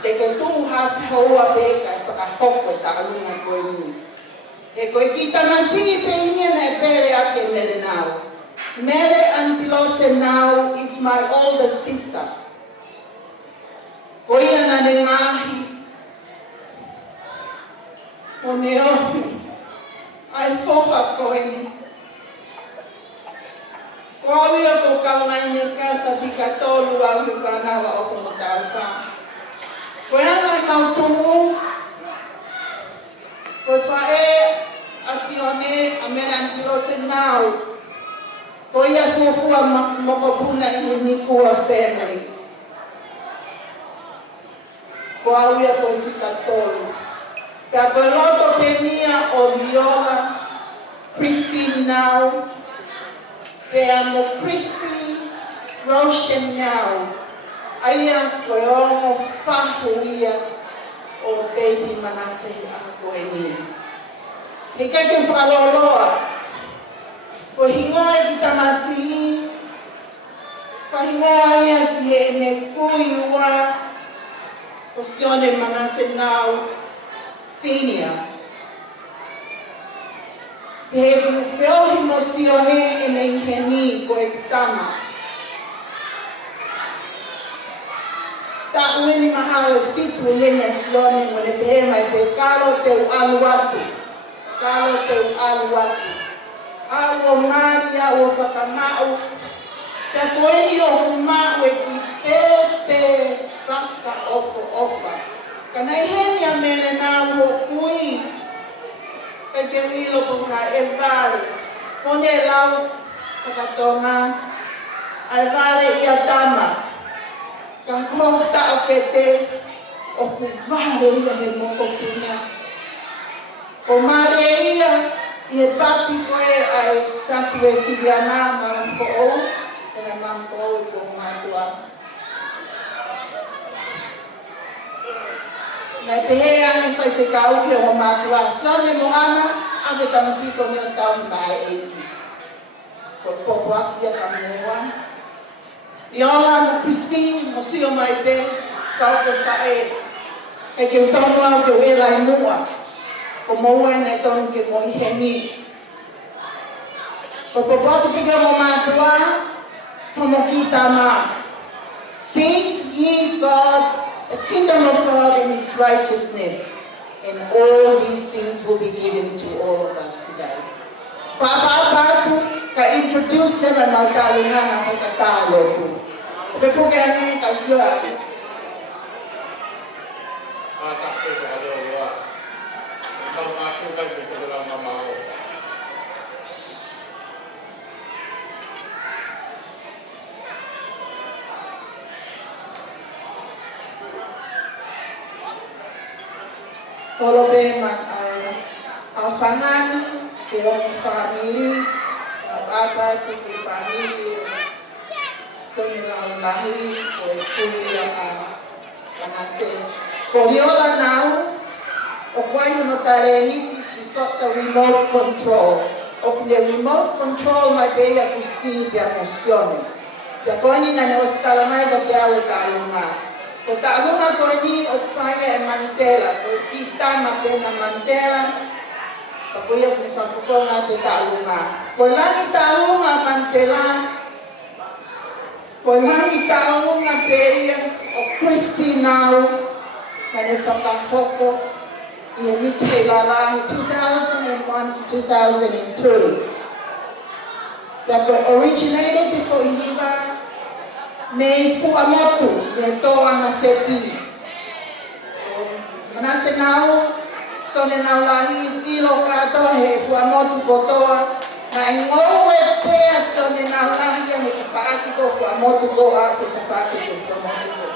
Te ke tū hawhi haua pēka e whakahoko ta alunga koe nui. E koe kita masi pe inia na e pere ake mere nau. Mere Antilose Nau is my older sister. Ko ia na ne mahi, o ne ohi, ai whoha koe ni. Ko awia ko kawangai ne kasa whika tolu au he whanawa o kono tau wha. Ko hanga i mautungu, ko whae a Fione a mera Antilose Nau, ko ia suafua mokopuna i he Nikua family. Ko awia koe whikatolu. Pea koe loto penia o Viola, Christine Nau, pea mo Christine Roshan Nau, aia koe ongo whahu ia o Baby Manasseh a koe ni. He keke whakaloloa, ko hingoa ki tamasi, ka hingoa ia ki he ne kui ua, o Fione Manasseh Nau Senior. He whiohi mo Fione e nei heni ko e tama. Ta ueni mahalo e fitu e lene a Fione mo le pehe mai pe kalo teu alu atu. Kalo teu alu atu. Alu o mari a o whakamau. Ta koeni o humau e ki pepe whaka ofo ofa. Kana iheni a mene nā ua kui. E ke wilo puha e vare. Kone e lau whakatonga. Ai vare i a tama. Ka kohta o ke te o ku vare ia he moko puna. O mare ia i he papi koe ai sasu e siriana mamfo o. Ena mamfo o i ko matua. Nai te he ane whai se kau ke o mātua. Fione mo ana, ame tamasiko ni o tau i mai eiti. Ko popo aki a kamoa. I ola mo Christine, mo si o mai te, kau ke whae. E ke utonu au ke uela i mua. Ko moua nei tonu ke mo i heni. Ko popo aki pika mo mātua, ko mo ki tama. Seek ye God, the kingdom of God and His righteousness, and all these things will be given to all of us today. Whapapatu, ka introduce them and magkalinga na sa katalo tu. Pepugani ka siya. Atakte ko kaloa. Ang ako kay ko lang mamao. Tolo pe alfangani, ke o family, baba tu ke family, kone lahi, ko e kulia Manasseh. Ko Viola Nau, o kwai no tareni, she's got the remote control. o le remote control mai pe ia kusti pe emosione. Ia koni na ne ostala mai ka te au ta alunga. Ko ta alunga koni o whaia e Mandela, ko i tama pe na Mandela, ka ko ia kini whakufonga te ta alunga. Ko lani ta alunga Mandela, ko lani ta alunga pe ia o Kristi nau, na ne whakahoko, i nisi he lalahi 2001 to 2002. That originated before Hiva, me fuamotu, me toa na sepi. Manase nau, sone nau lahi, ilo katoa he fuamotu kotoa, na ingowe pea sone nau lahi, me te whaaki ko fuamotu ko a, ke te whaaki ko fuamotu ko.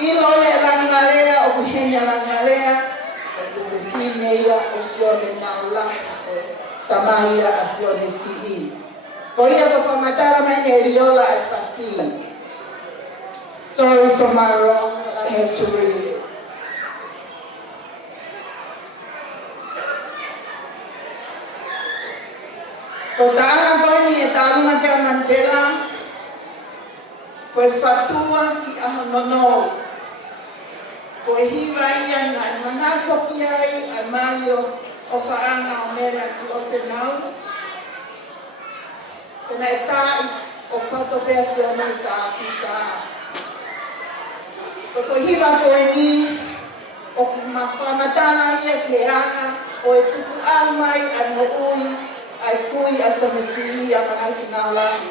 Ilo le langalea, o kuhenya langalea, o kufifine ia, o sione nau lahi, tamaia a sione si'i. Ko ia ko whamatala mai ne riola e whasi. Sorry for my wrong, but I have to read it. Ko taanga koe ni e tālunga te Mandela, ko e whatua ki aha nono. Ko e hiwa ia na e manako ki ai, a Mario o whaanga o mera ki o te nau. Pena e tāi o pato pea si anu i tā ki tā. Ko whahiwa koe ni, o ku mawhamatana ia ke anga, o e tuku almai a no ui, ai kui a whamisi a manasi nau lahi.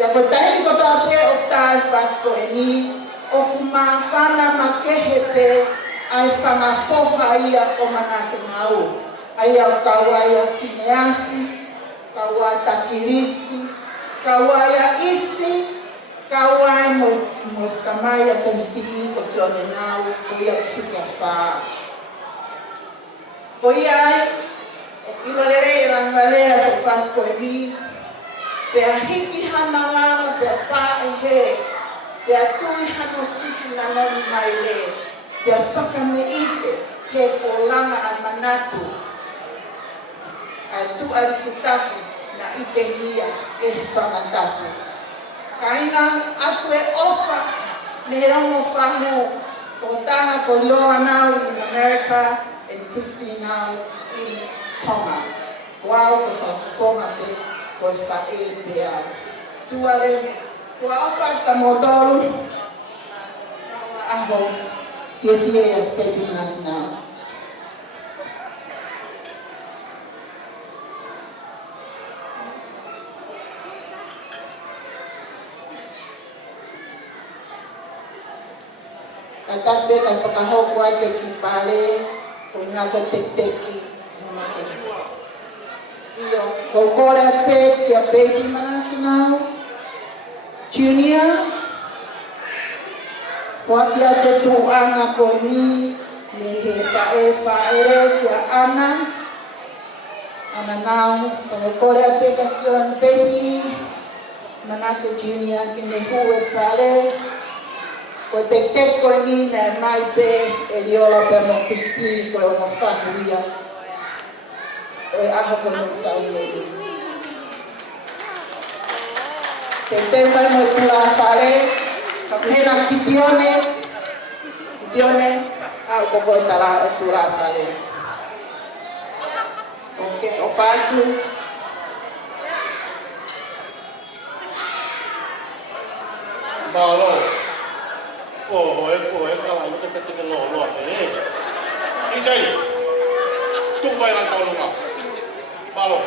Ia ko taini ko tā pea o tāi whasko e ni, o ku mawhana makehe pe, ai whangafoha ia o manasi nau. Ai au kawai a Phineasi, kawai takirisi, kawai isi, kawai mo tamai a sensi ko sione nau, ko ia kusuka wha. Ko ia ai, o ilo lere e langalea so fasko e mi, pe a hiki hana lama, pe a pā e he, pe a tui hano sisi na noni mai le, pe a whakame ite, he ko langa a manatu, a tu alikutaku, na ite nia e whamatapu. Kaina atu e ofa ne ongo whahu o taha ko Leora nau in America and Christine nau in Tonga. Ko au ko whakufonga pe ko whae pea. Tuale, ko au pata motoru aho CSA is taking us now. Katak be kai whakahoko ai te ki pale, ko ngaka tek-teki. Iyo, ko kore a pe ki a baby manasi nau. Junior, whaki a te tuanga ko ni, ne he whaere ki a ana. Ana nau, ko kore a pe ka sion baby, manasi junior ki ne hu e pale. Ko te ko ni na mai pe e liola pe mo Kristi ko o whahuia. O e aho ko no tau lele. Te mai mo tula whare, ka kuhena tipione, au koko e tala e tula whare. Ok, o whatu. Malo. Oh, kalau itu ketika lolot Ijai, tunggu bayar tahu lupa, balok.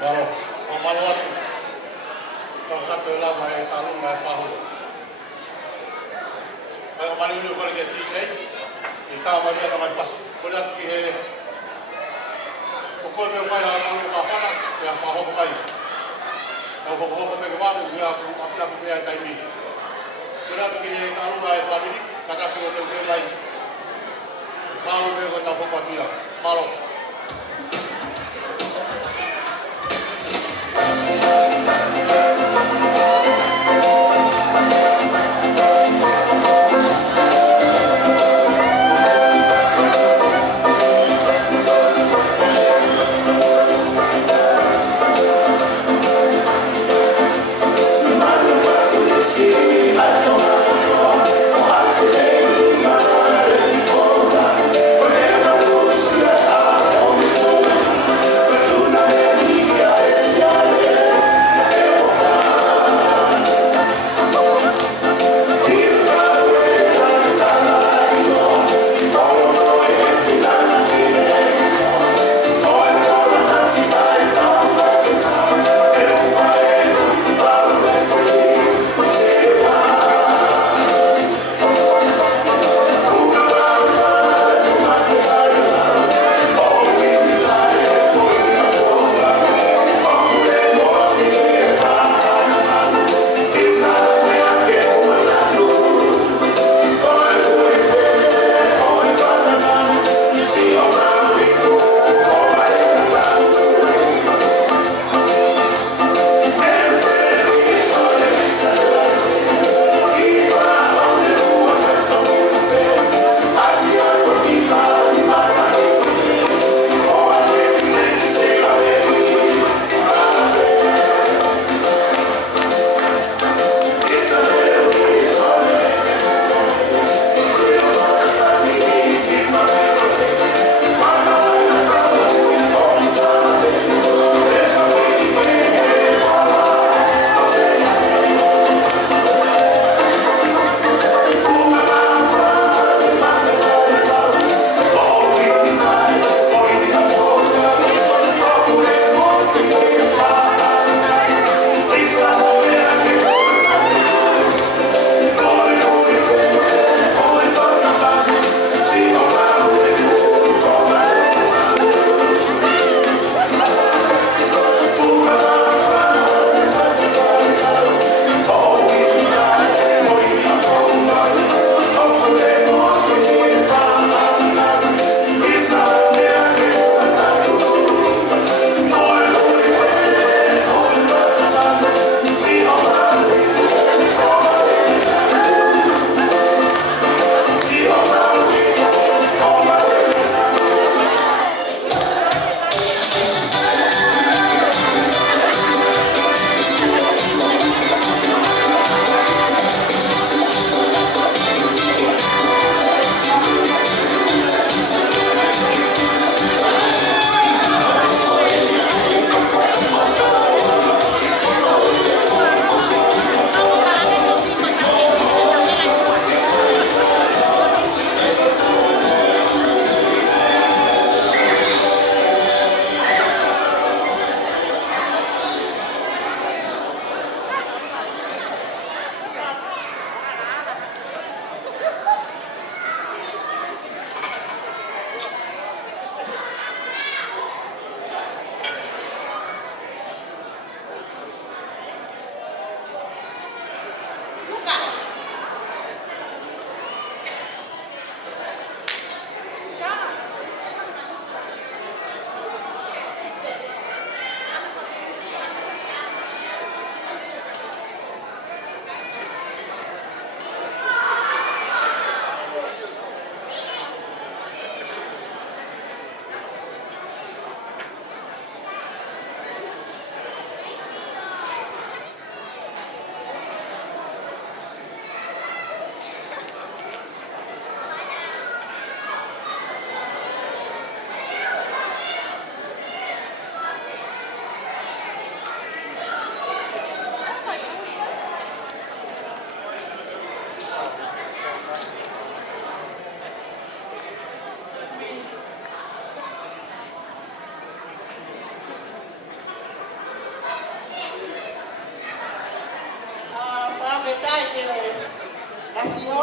Waro, o malo atu. Kau kata lama e talunga e whahu. Mai o mani unu kore ke TJ, i tā mani ana mai pasi. Kore atu ki he kokoe me mai a talunga ka whana, me a whahoko mai. Tau hoko me ke wāmu, me a api mea e taimi. Kore atu ki he talunga e whamiri, kataki o te ue mai. Māu me ko tau hoko atia. Malo. Whatever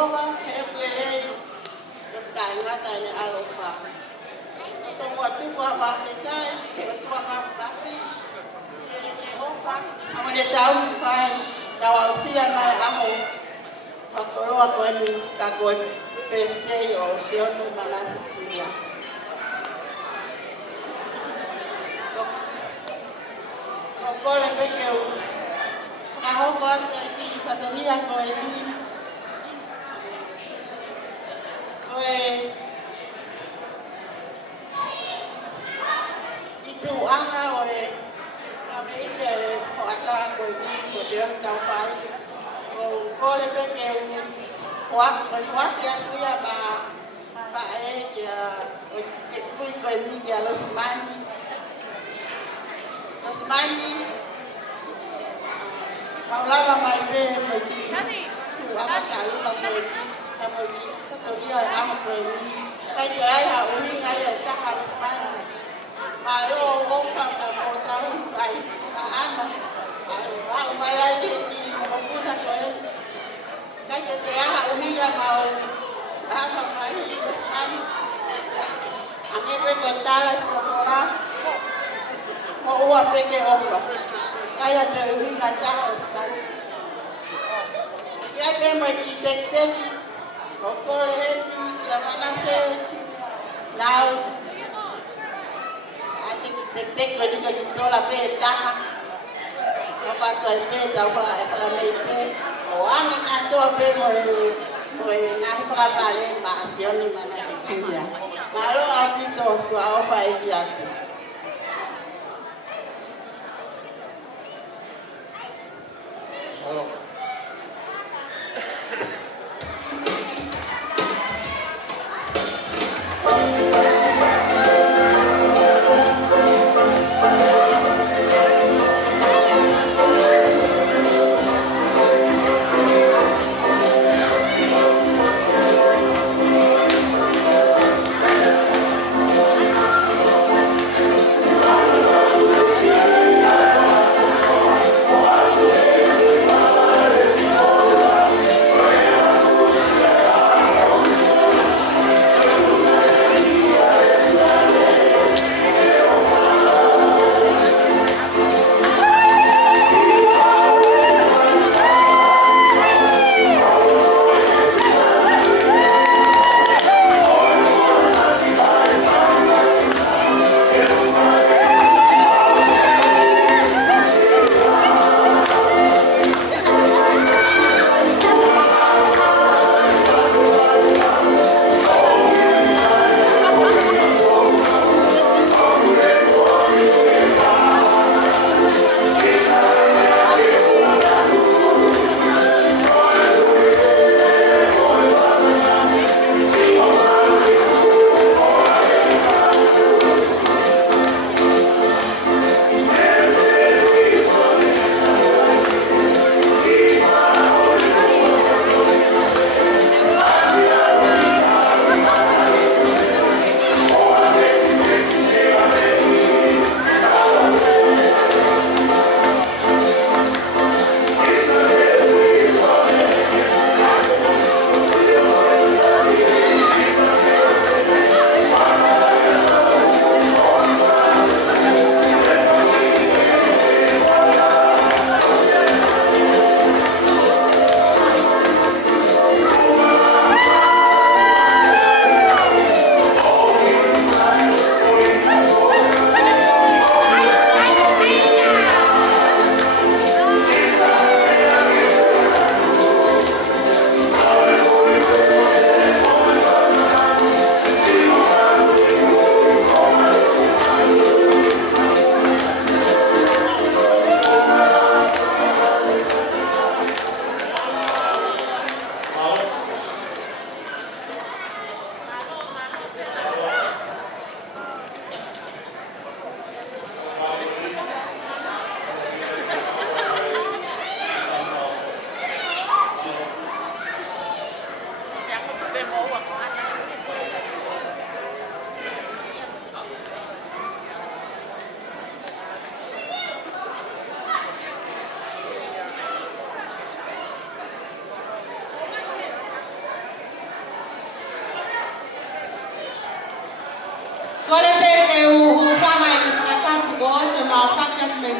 Jehova he pelei yo tai ngata ni alofa. Tengok tu apa kita ke tu apa tapi Jehova amane tahu fai tahu sia mai amo. Pakolo ako ni takon peste o sion ni malasa sia. Kole pekeu ako ko di pataria ko ini itu anga oe kami ini kota ko ini ko dia tahu pai ko le pekeu kuat ya kuya ba ya kui ko ini ya los mani Paulava mai pe mai tu ama talu ma ko ni kamo ni to dia ama ko ni kai dia ya uri ngai ya ta ha ma lo o ka ko ta ru ai ta ama ai mai ai ni ko ku na ko kai dia ya uri ya ma ama mai an ame pe ko ta la ko la ko wa pe ke ofa kaya te uhinga tahu kan ya ke mai tek ko pore ya mana se now ate tek ko ni ko tola pe ta ko pa ko pe ta fa me te o ani ka to pe mo ngai pa pale ma sioni mana chinya malo apito to ofa ya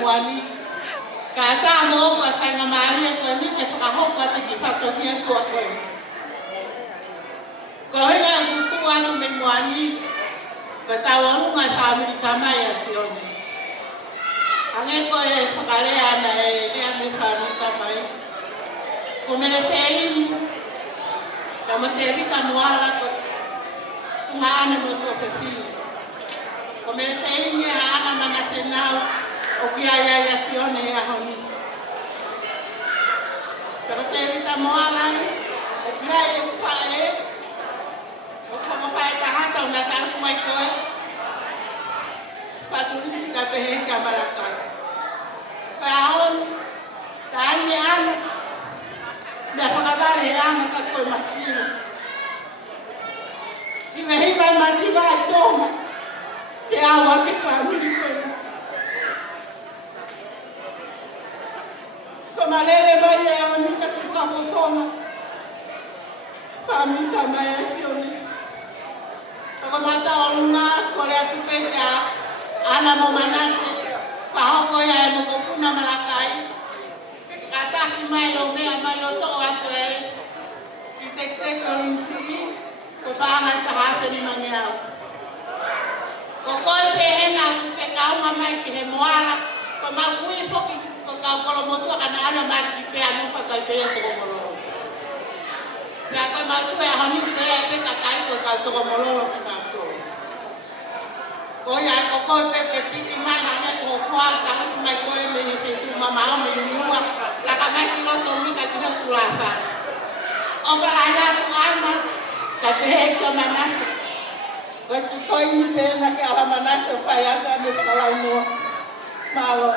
wani. Ka ta mo ko ta nga mari ko ni ke pa ho ko te ki pa to ki ko ko. Ko ina ku anu me wani. Ka ta wa mu ma family tama ya sioni. Ange ko e pakale ana e dia me family tama. Ko me le sei kama te vita moala ko ngane mo to pe fi. Ko me le sei ni ana mana senao o kia ya sione ya honi. Pero te evita moala o kia ya kupae o kama pae tahata una tahu mai koe faturisi ka pehe ka maraka. Kaon tani ana me pagavale ana ka koe masino. Hiva masiva atoma te awa ke family koe. Malele baya oni kasi kamo toma famita maya sioni ako mata olunga korea tupenda ana mo manase pahoko ya mo kokuna malakai kata kimailo mea mailo to ato kitekte kolinsi ko banga tahape ni manyao kokoi pehena ke kaunga mai ke moala ko magui foki kalau motu akan ada mari pe anu pakai pe to komolo. Ya ko matu ya hani pe kakai ko ka to komolo ka to. Ko ya ko pe ke piti mai hane ko kwa ka mai ko me ni te mama me ni wa la ka mai ki lo to mi ka ti tu la fa. O ba la ya ku ama ka te ko manas. Ko ti ko ni pe na ke ala manas pa ya ka ni kala mo. Malo.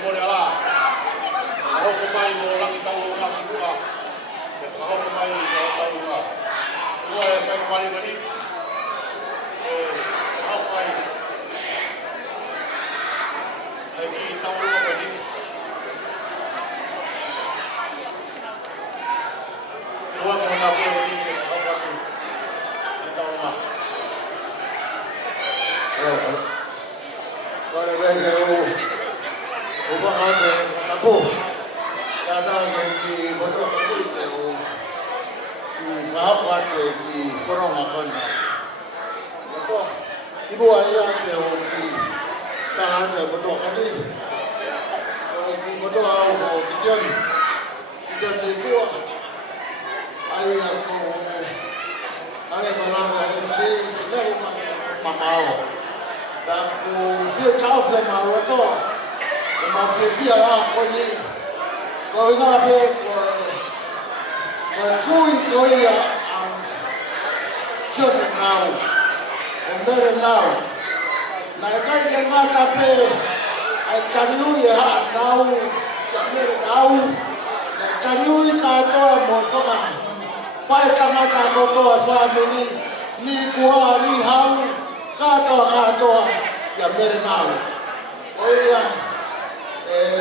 mo le ala. Ho ko mai mo langi tau nga kua. Ho ko mai mo tau nga. Ua e kai mari ngani. Ho kai. Ai ki tau nga ngani. Ua ko na po ngani ho ka tu. Tau nga. Para ver que o bajante acabó. Cada que botó a que o y bajo que fueron a con. Luego ibu ayah que o que tahan que botó a ni. O que botó a o que tiene de gua. Ayah ko ayah malam MC ni mamau. Dan ku fia tau fia maroto, ma fia ko ni, ko ina be ko ko ya chone nau, mbele nau, na kai ke ngata pe, ai kariu ya nau, ya mbele nau, na kariu ka to mo soka, fai kamata ko to family, ni kuari hau. Katoa ya mbele nao. Oya,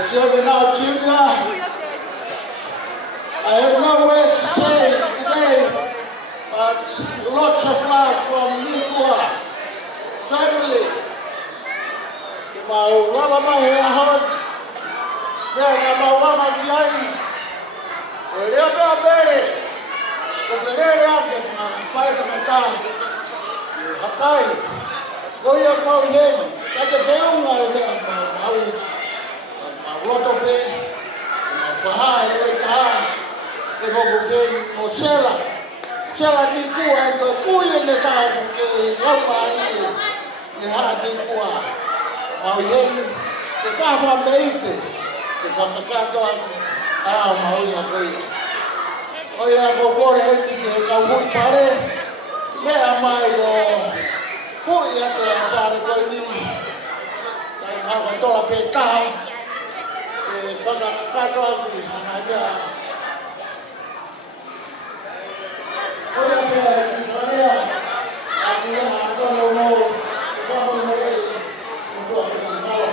sione nao junior. I have no words to say today, but lots of love from Nikua family. Mau lama mai ahon, bela mau lama kiai. Leo bela bere, koselele yake na fight mata. Hapai. Goya mau yemi, kaje feu mau roto pe, mau fahai le taha, ke vogu ke mosela, sela ni kua endo kuye le taha ke lama ni ha ni kua, mau yemi, ke fafa meite, ke fakakato mau ya koi, oya kokore hendi ke kawui pare, me amai o. Pui atu e pare koi ni, kai haka tola pe taha, e whakakato aku i hangaia. Oia pe ki wharea, aku ia hatono mo, e whakono mo rei, e kua pe ki hawa.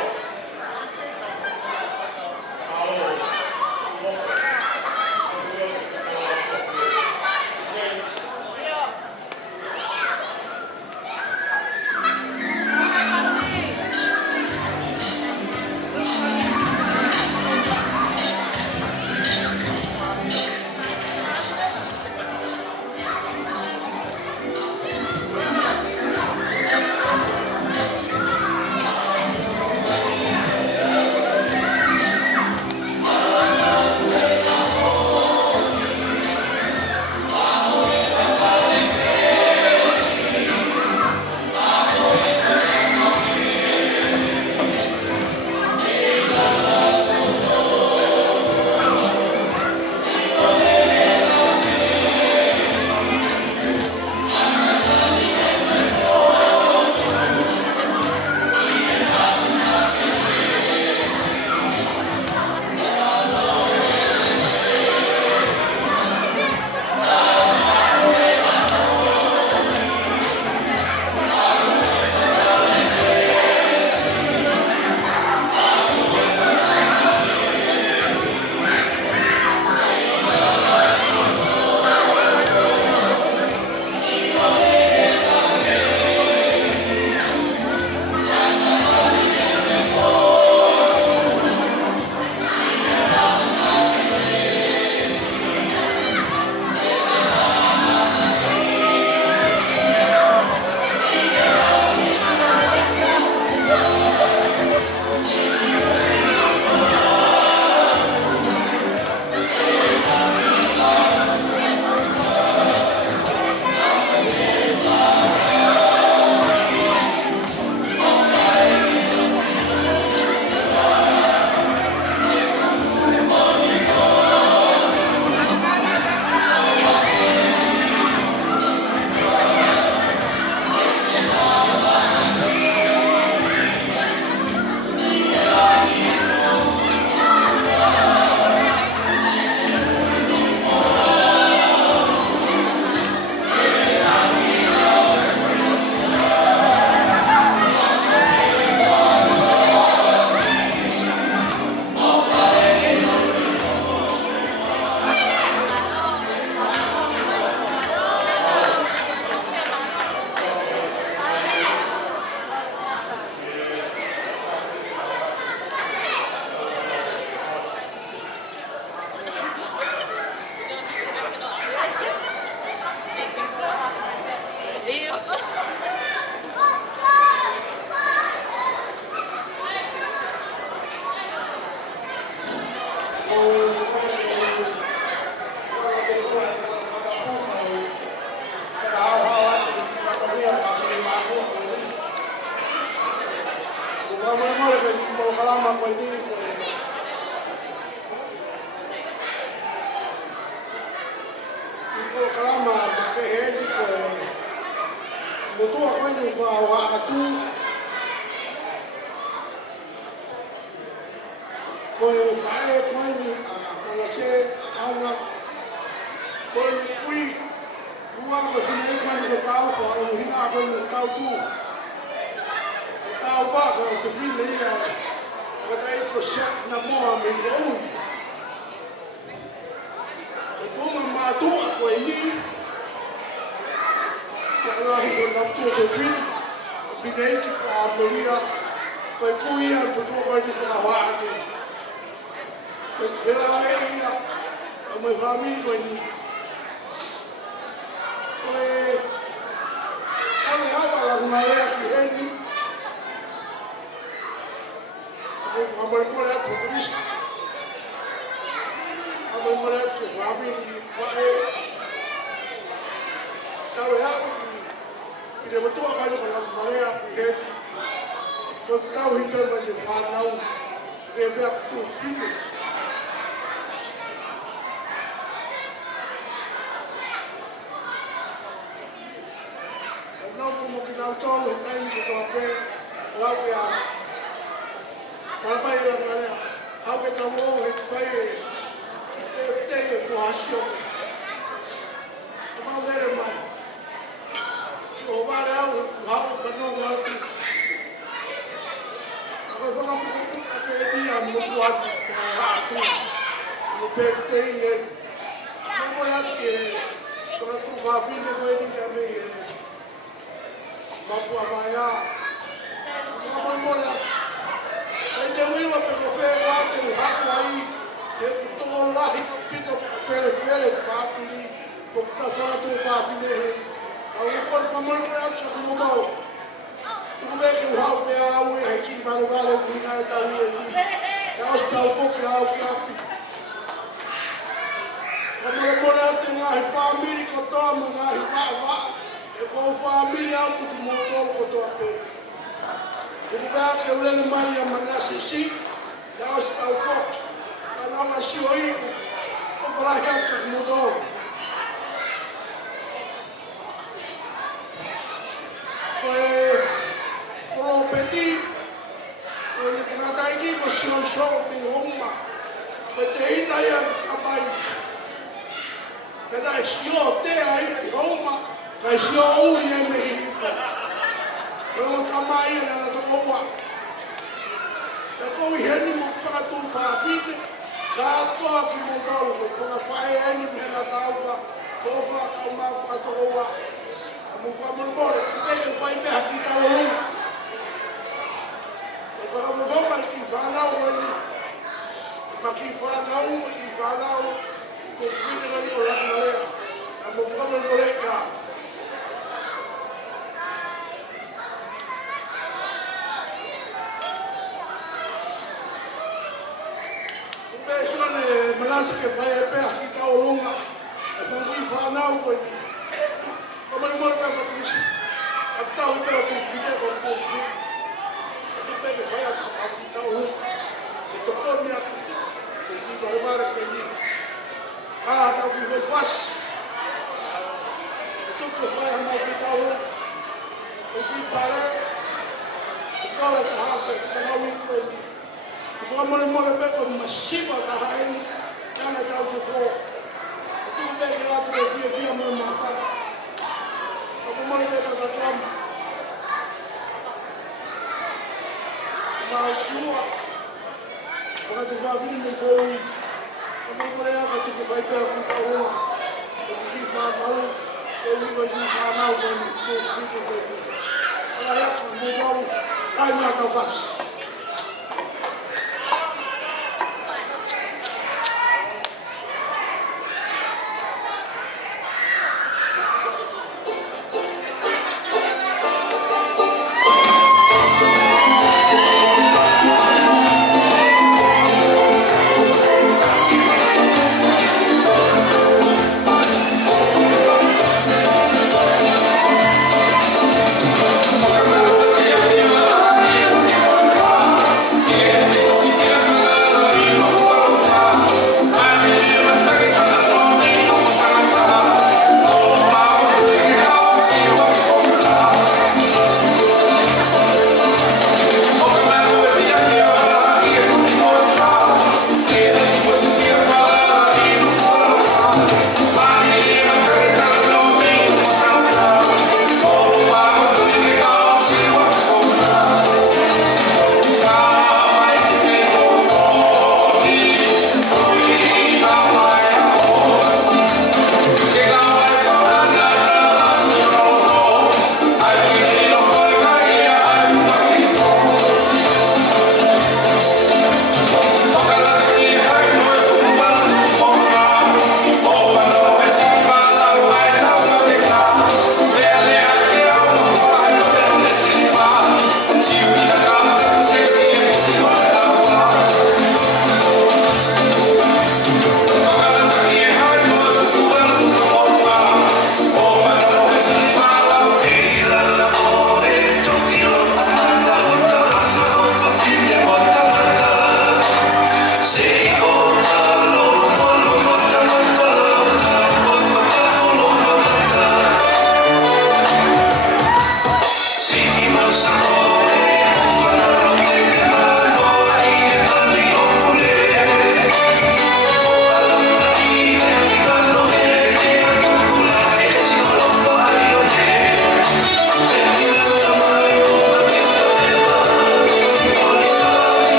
kalama ko ini ko Iko kalama makeheni ko motua ko ini fa atu ko fae ko ini malase ana ko ini kui Ua ko finai kan ko tau fa o hina ko ni tau tu. Tau fa ko ko finai ya. Ko dai ko shak na mo mi fu. Ko tu ma tu ko ni. Ko ra hi ko na tu ko fin. Finai ki ko amelia ko ku ia ko tu ko ni ko wa ni. Ko fera ia. Ko mo family ko ni. Kami hawa lang nalaya kiheni. Ako mamalikulat sa Kristo. Ako mamalikulat sa family. Kami hawa ki. Pinabatua kayo lang nalaya kiheni. Pagkakaw hingga manifanaw. Kaya ako fini. Como que não estou no tempo que estou a ver, lá que a trabalho da galera, lá que está bom, a gente vai ter informação. Vamos ver mais. O barão, o alvo, o não alto. Agora vamos a pedir a mutuado, o PFT, vamos olhar que quando tu vai vir depois de também. Papua Maya, Mamãe Moura, ainda eu ia para o ferro lá, que o rato aí, eu estou lá e pido fere, papi, porque está fora do papi dele. Aí eu quero Mamãe Moura, que eu mudou. Tu vê que o rato é a unha aqui, mas não vale o que não é da unha aqui. É o hospital fogo, é o papi. Mamãe Moura tem uma família que eu tomo, uma vá. Ko família muito motor ko to ape. Ko ba ke ule mai ya manase si, da hospital fo. Kana masi oi. Ko fala ya ka motor. Ko petit. Ko ni kana iki ko so ni homma. Ko te ina ya kamai. Kana sio te ai homma. Kai sio uri e me hifa. Koe kamai na to oa. Ka ko heni mo fa tu fa fite. Ka to ki mo dolo ko fa fa eni me na taufa. Ko fa ka ma fa to oa. Mo fa mo bore, te ke fa me hakita o. Ko fa mo fa ki fa na o ni. Ma ki fa na o, ki fa na o. Ko fite na ni ko la marea. Mo fa mo bore ka. Malasa que vai a pé aqui tá o longa, é fangue fanau coi. Como ele mora para Patrícia, a tá o pé do filho com o filho. Tu pega vai aqui tá o longa, que tocou minha, que para que ni. Ah, tá o filho faz. Tu que vai a mal ficar o longa. O filho para, o cola tá rápido, tá o longa. Como ele mora para com massiva da rainha. Kama tau ke fo. Tu be ke atu ke fia mo mafa. Aku mo le ta tam. Ma chua. Kwa tu va vini mo fo wi. Aku mo le ka tu ko fai pe ku ta rola. Ku ki fa na o. Ko wi ko ki fa na o ko ni ko fi ke ko. Ala ya ko mo jaru. Ai ma ta fas.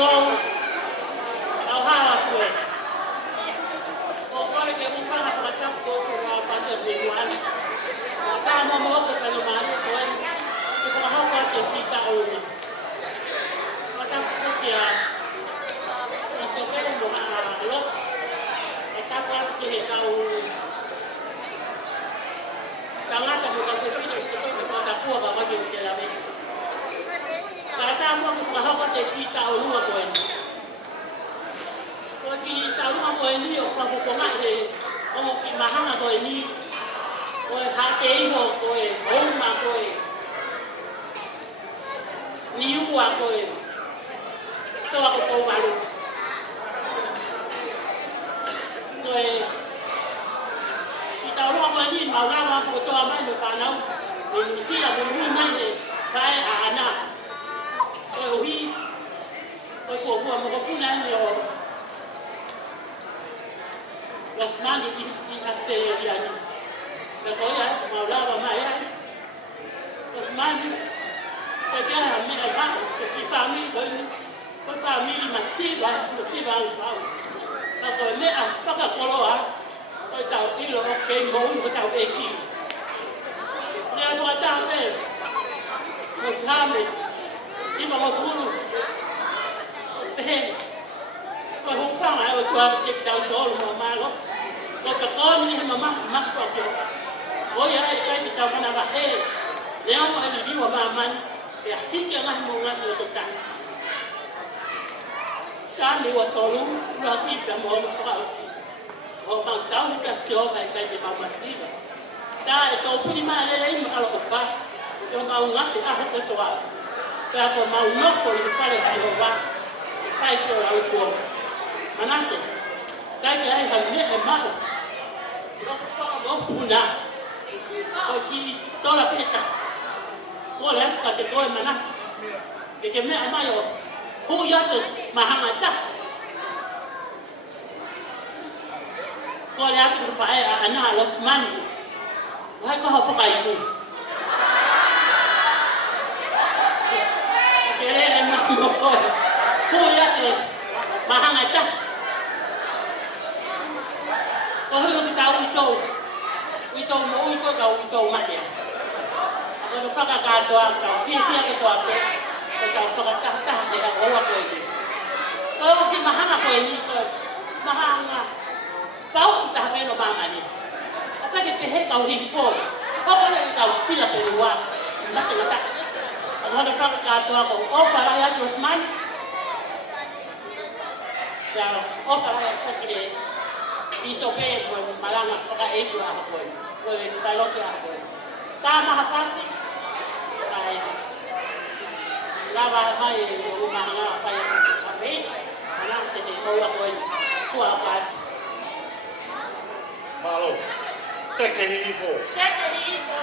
long au hawa kwe. O kore ke mufanga pakatap ko kwa pata lingwani. Kama mo ko sa lumari ko ay ikahaw ko sa kita ulo. Patap ko kaya isipin mo alok. Katapwan ko ikaw tangata mo kasi pino ito ko tapuwa ba maging kelabe. Kata mo ko ikahaw ko sa kita ulo ko ay. Ko kita ulo ko ay ni o fa ko ngai o ki mahanga ko ni Koe hate iho koe, houma koe, niua koe, toa ko kou walu. Koe, i tau roa koe ni maurawa ko toa mai no whanau, e misila ko nui mai ne whae a ana. Koe uhi, koe kua mo ko puna ni o Osmani i Australia. Cái tối ấy, màu ra và mày ấy Osman cái mẹ bác cái family massive vào rồi mẹ ăn phát cả cô á tôi chào đi rồi cái mẫu của chào về kì nhà tôi chào về một sáng này đi vào một số luôn thế mà không phải ai ở toàn dịch chào chỗ mà đó rồi cả con như mà mắc vào kiểu ôi ai cái bị tao mana bahe leo mà anh đi vào man ya hiki ang mo nga lo tutan sa ni wa tolu lo ki pa mo mo ka usi o mang tao ni ka sio kai de mama siva ta to puni ma le le ma lo fa yo ma nga a ha to wa ta ko ma no fo ni fa le si lo wa fa ko la ko manase kai ai ha ni e ma lo fa lo puna Aquí toda la peta, toda la época que todo es manas, que me ama yo, ya te mahamata, toda la época que fue a Ana los manos, hay que hacer algo, que era el mano, ya te mahamata, como yo te estaba diciendo. Ito mo ito ka matia. Ako no fa ka to ka fi ke to ate. Ka fa ka ta de ka o wa ko ni. Ko ki mahanga ko ni ko. Mahanga. Pau ta be no mama ni. Apa ke he ka hi fo. Ko ko le ka sila pe wa. Na te ta. Ako no fa ka to ko o fa la ya Osman. Ya o fa la ko ki iso pe mo malanga fa ka e a ko. Koe kailote a koe. Tā maha whasi, kai lawa mai o mahanga whai a kasi kape, ana se te koua koe kua whai. Malo, teke hihi po. Teke hihi po.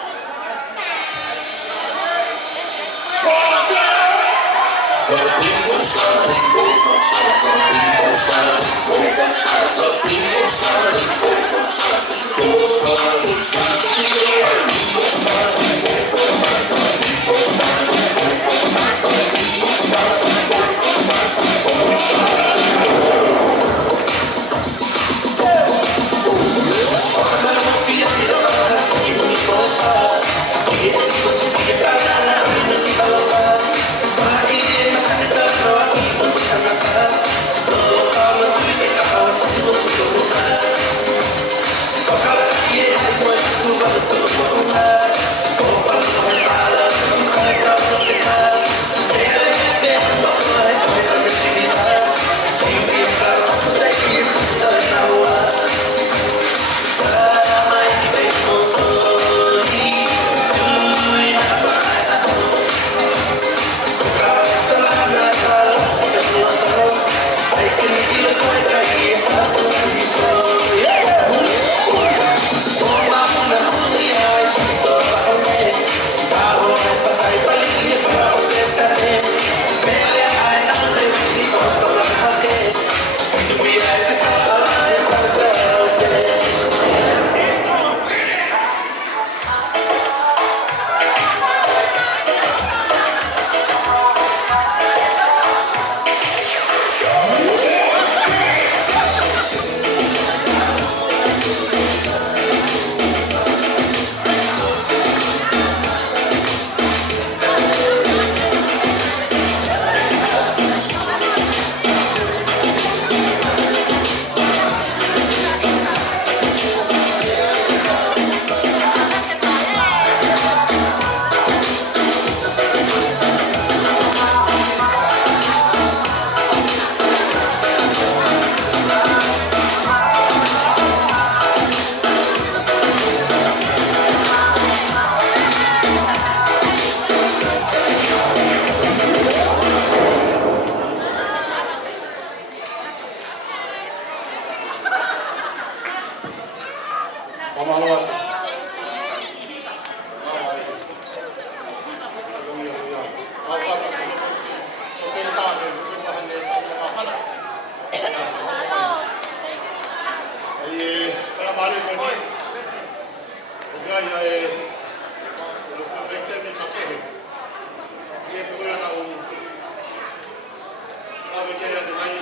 me kaya te nai.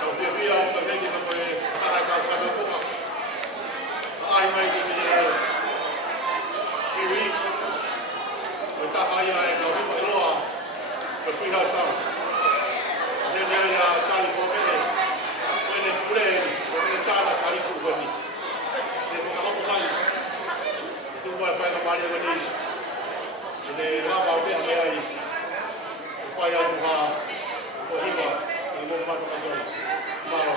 Tau whiawhia o ka hengi ka koe taha ka whanaponga. Ai mai ki me kiwi. Koe taha ia e ka hima e loa. Ka Treehouse Town. Hene ai a Charlie Pomene. Koe ne kureni. Koe ne tāna Charlie Kurgoni. Ne whakahopo mai. Tu mai whai ka mani wani. Ne rama o mea mea ai. Whai anu ha o hiwa. E mo mata mai kai. Maro.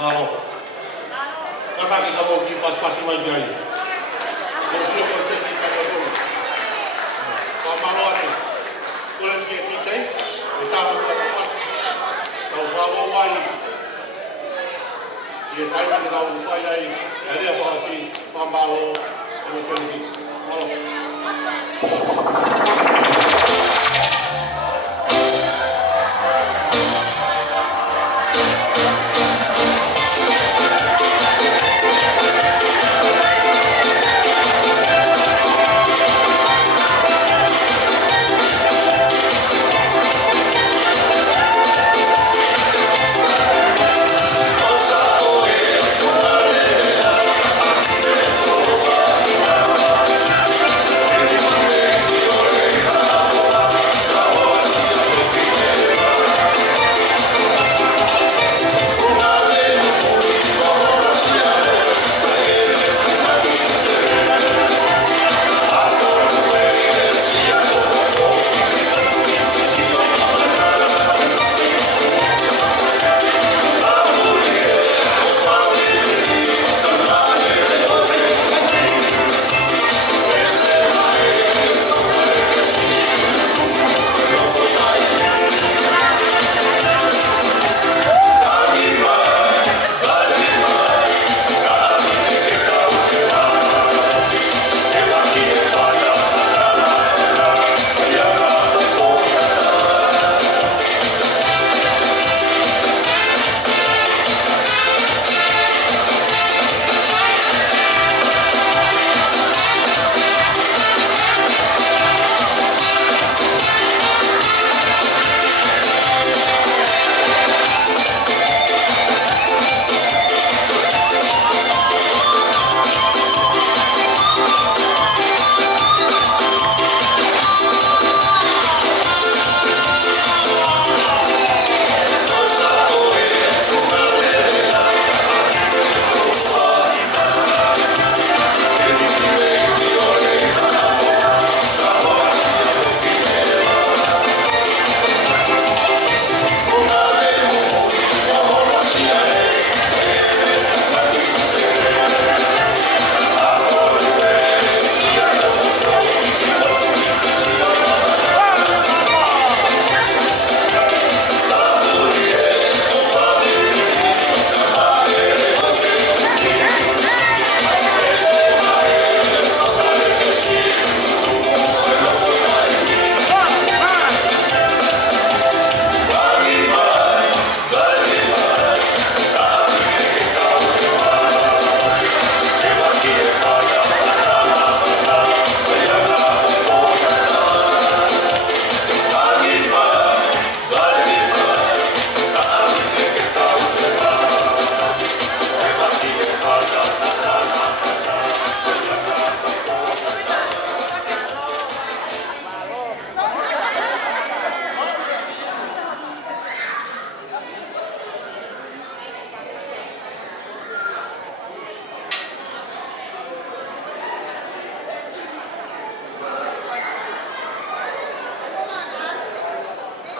Malo. Kakaki ka mo ki pas-pasi mai ai. Mo sio ko se ki ka ko. Pa malo ate. Kulen ki ki chai. E ta mo ka pas. Tau fa mo mai. Ye tai ni ka u fa ai. Ele fa si fa malo. Mo ke ni. Malo. Ore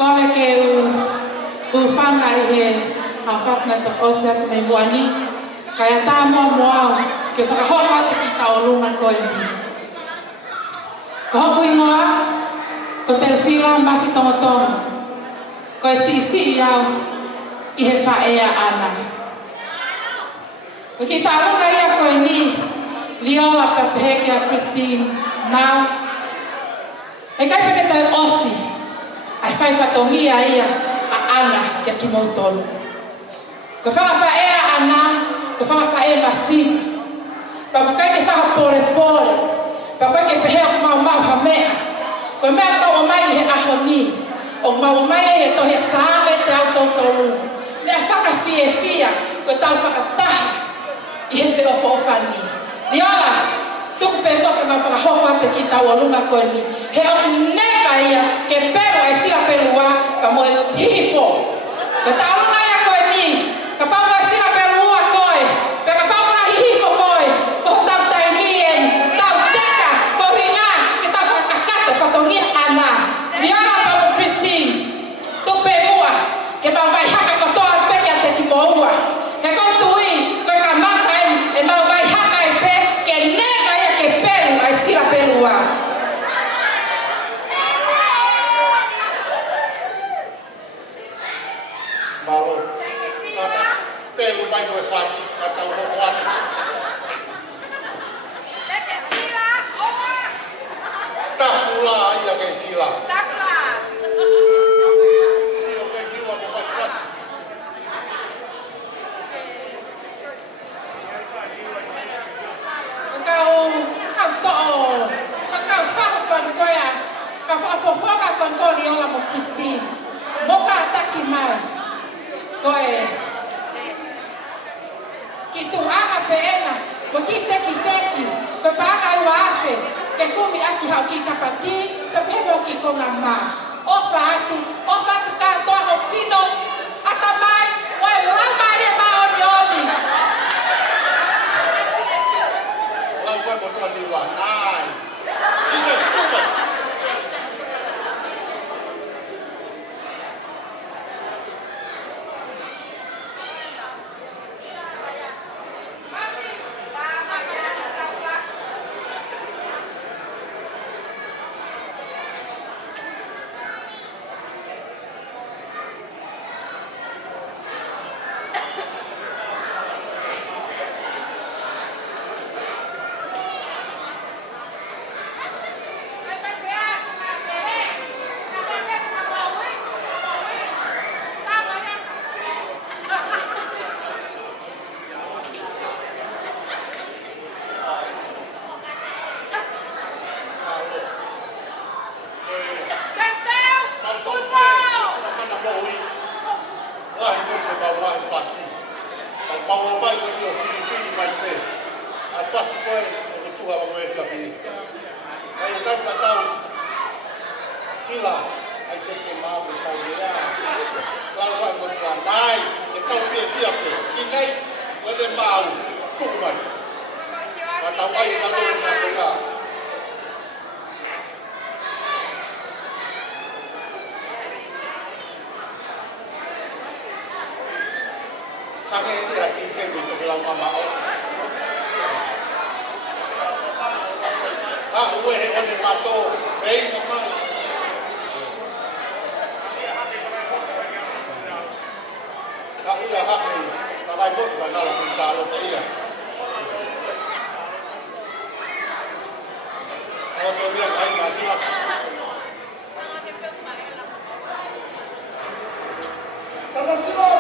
Kole ke u whanga I he a whakna to osia te me muani. Kaya tā moa ke whakahoka te ki taolunga koe ni. Ko hoku ingoa, ko te whila mawhi tongotongo. Ko e si iau I he whaea ana. Ko ki taolunga ia koe ni, liola papeheke a Christine nau. E kai peke te osi, ai whai whatongia ia a ana kia ki mautolu. Ko whawhaea ana, ko whawhaea masivi. Pa kai ke whaha pole. Pa kai ke pehea ko mau ha mea. Ko mea mau mai he ahoni. O mau mai he tohe sāme te au tolu. Mea whakawhia, ko tau whakataha I he whiofani. Liola, tuku pe toke ma whakahoka te ki tau alunga koe ni. He o neva ia ke pero ai sila pelua ka mo hihifo. Ka tau alunga ia koe ni. Ka pau ai sila pelua koe. Pe ka pau na hihifo koe. Ko tau tai nien, tau teka, ko ringa, ke tau whakakato, whatongia ana. Liola pau Christine. Tuku pe mua, ke mau vai haka katoa peke te ki moua. He kontui, koe ka matai, e mau vai haka I pe, ke neva ia ke pelu ai sila pelua. Mau, kata pelu bai koe whasi, kata hoko atu. Tapula ia ke sila. Sio ke hiwa ko pas. Kau whaha kon koe a, ka whaafofoka kon koe liola mo Christine. Moka ataki mai. Koe. Ki tu anga pe ena, ko ki teki. Koe paanga I waafe, ke kumi aki hau ki kapati, pe pebo ki konga ma. Ofa atu katoa hoksino, ata mai, oe lama ria ma oni. Lau koe mo toa niwa, nice. Ise, kuka. Kami ini hati cenggu untuk bilang mama. Ah, uwe hewan yang pato, bayi mama. Tak udah hak ni, tak baik pun tak kalau pun salah dia. Kalau tu dia baik masih lah. Fuerza,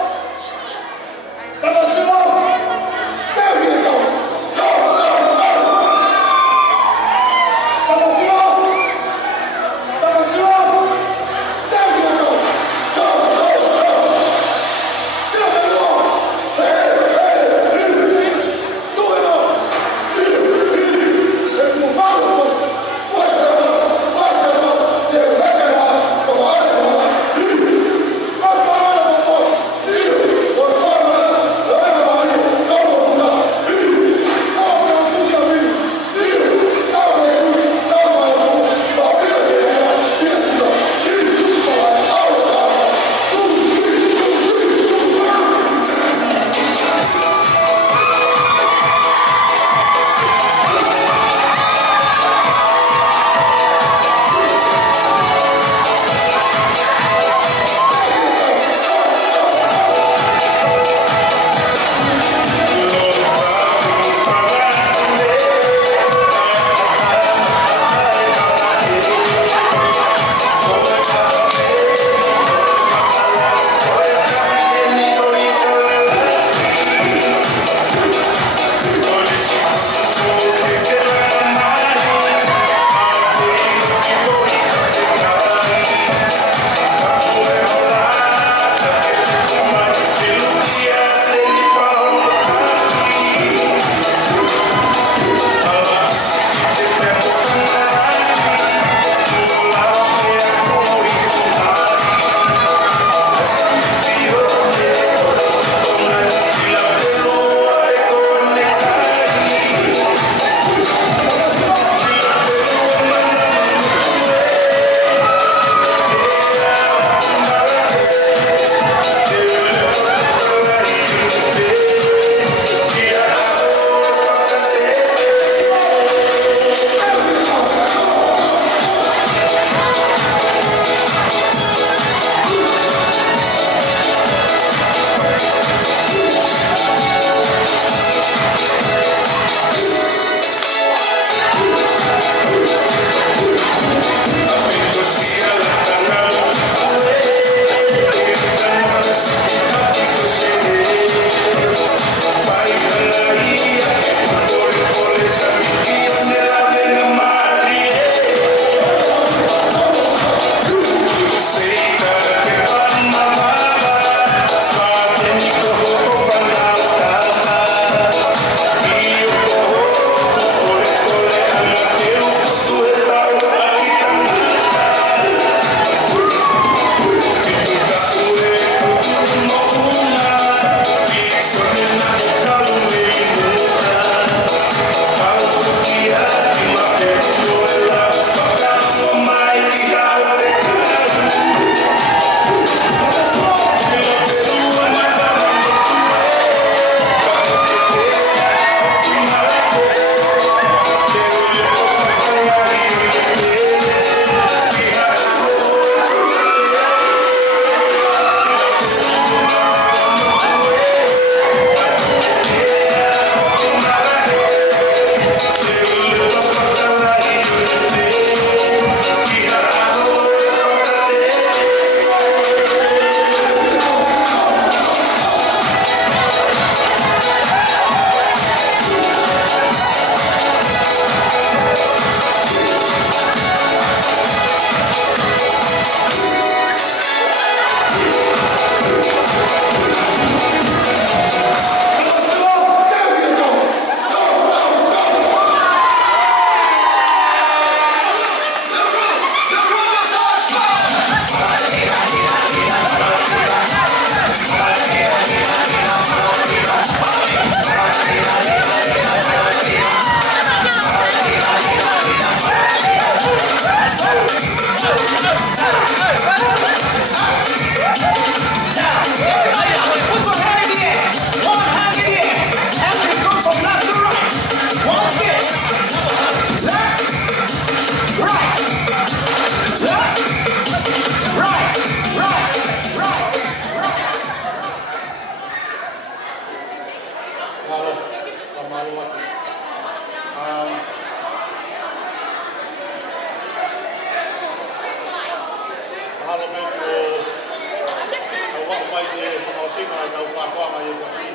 mai te whakausinga e tau kātoanga e kapi.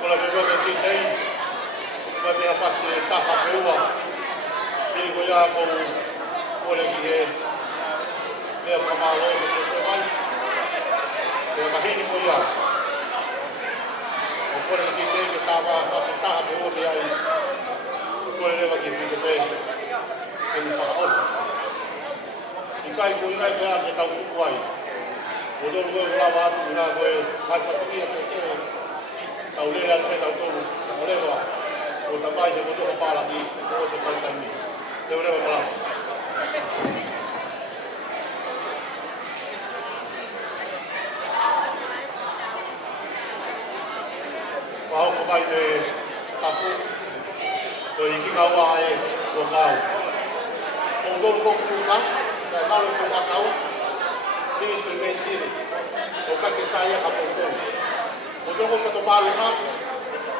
Kola me roke ki sei, kuma mea whasi e taka peua. Tiri ko ia kou kore ki he mea kamalo e te mai. Pea kahini ko ia. O kore ki sei ke tāwa whasi taka peua mea i. Kore rewa ki pise pe. E ni whakaosi. I kai ko ingai pea ke tau kuku ai. O dolu koe ulawa atu i ngā koe mai pataki a te tau lere atu me tau tolu. O rewa. O ta mai se mo toko pāla ki o se kai taimi. Rewa rewa malama. Whahoko mai me tafu. Ko i ki ngā wā e o ngāu. O dolu koku suka. Kai malo ko kakau. Please remain seated. O kake saya ka pōtō. O toko kato mālunga,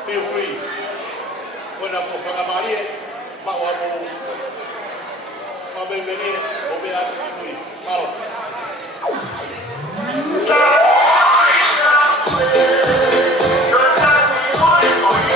feel free. Koina ko whangamarie, mao a mō mabere o mea atu ki mui. Kalo. Come on,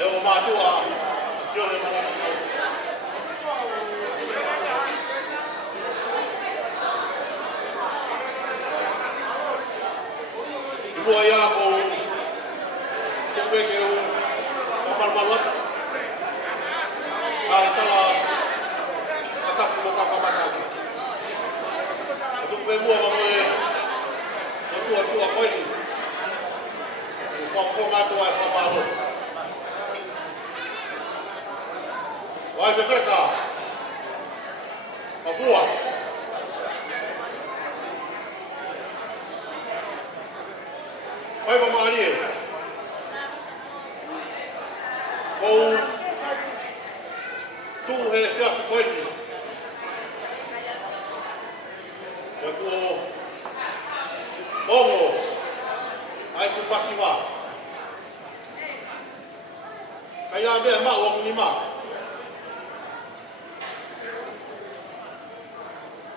E o mātua a sione manasa kau. I mua ia ko weke o kamalmaluat. Ai tala atapu mo kakamataki. Tuk me mua mamoe o tua koini. O matua e whaparo. Vai te wheka. Mafua. Whaiva maarie. Kou tu he whiafu koini. E kuo ongo ai ku pasiwa. Ai a mea mao o kuni maa.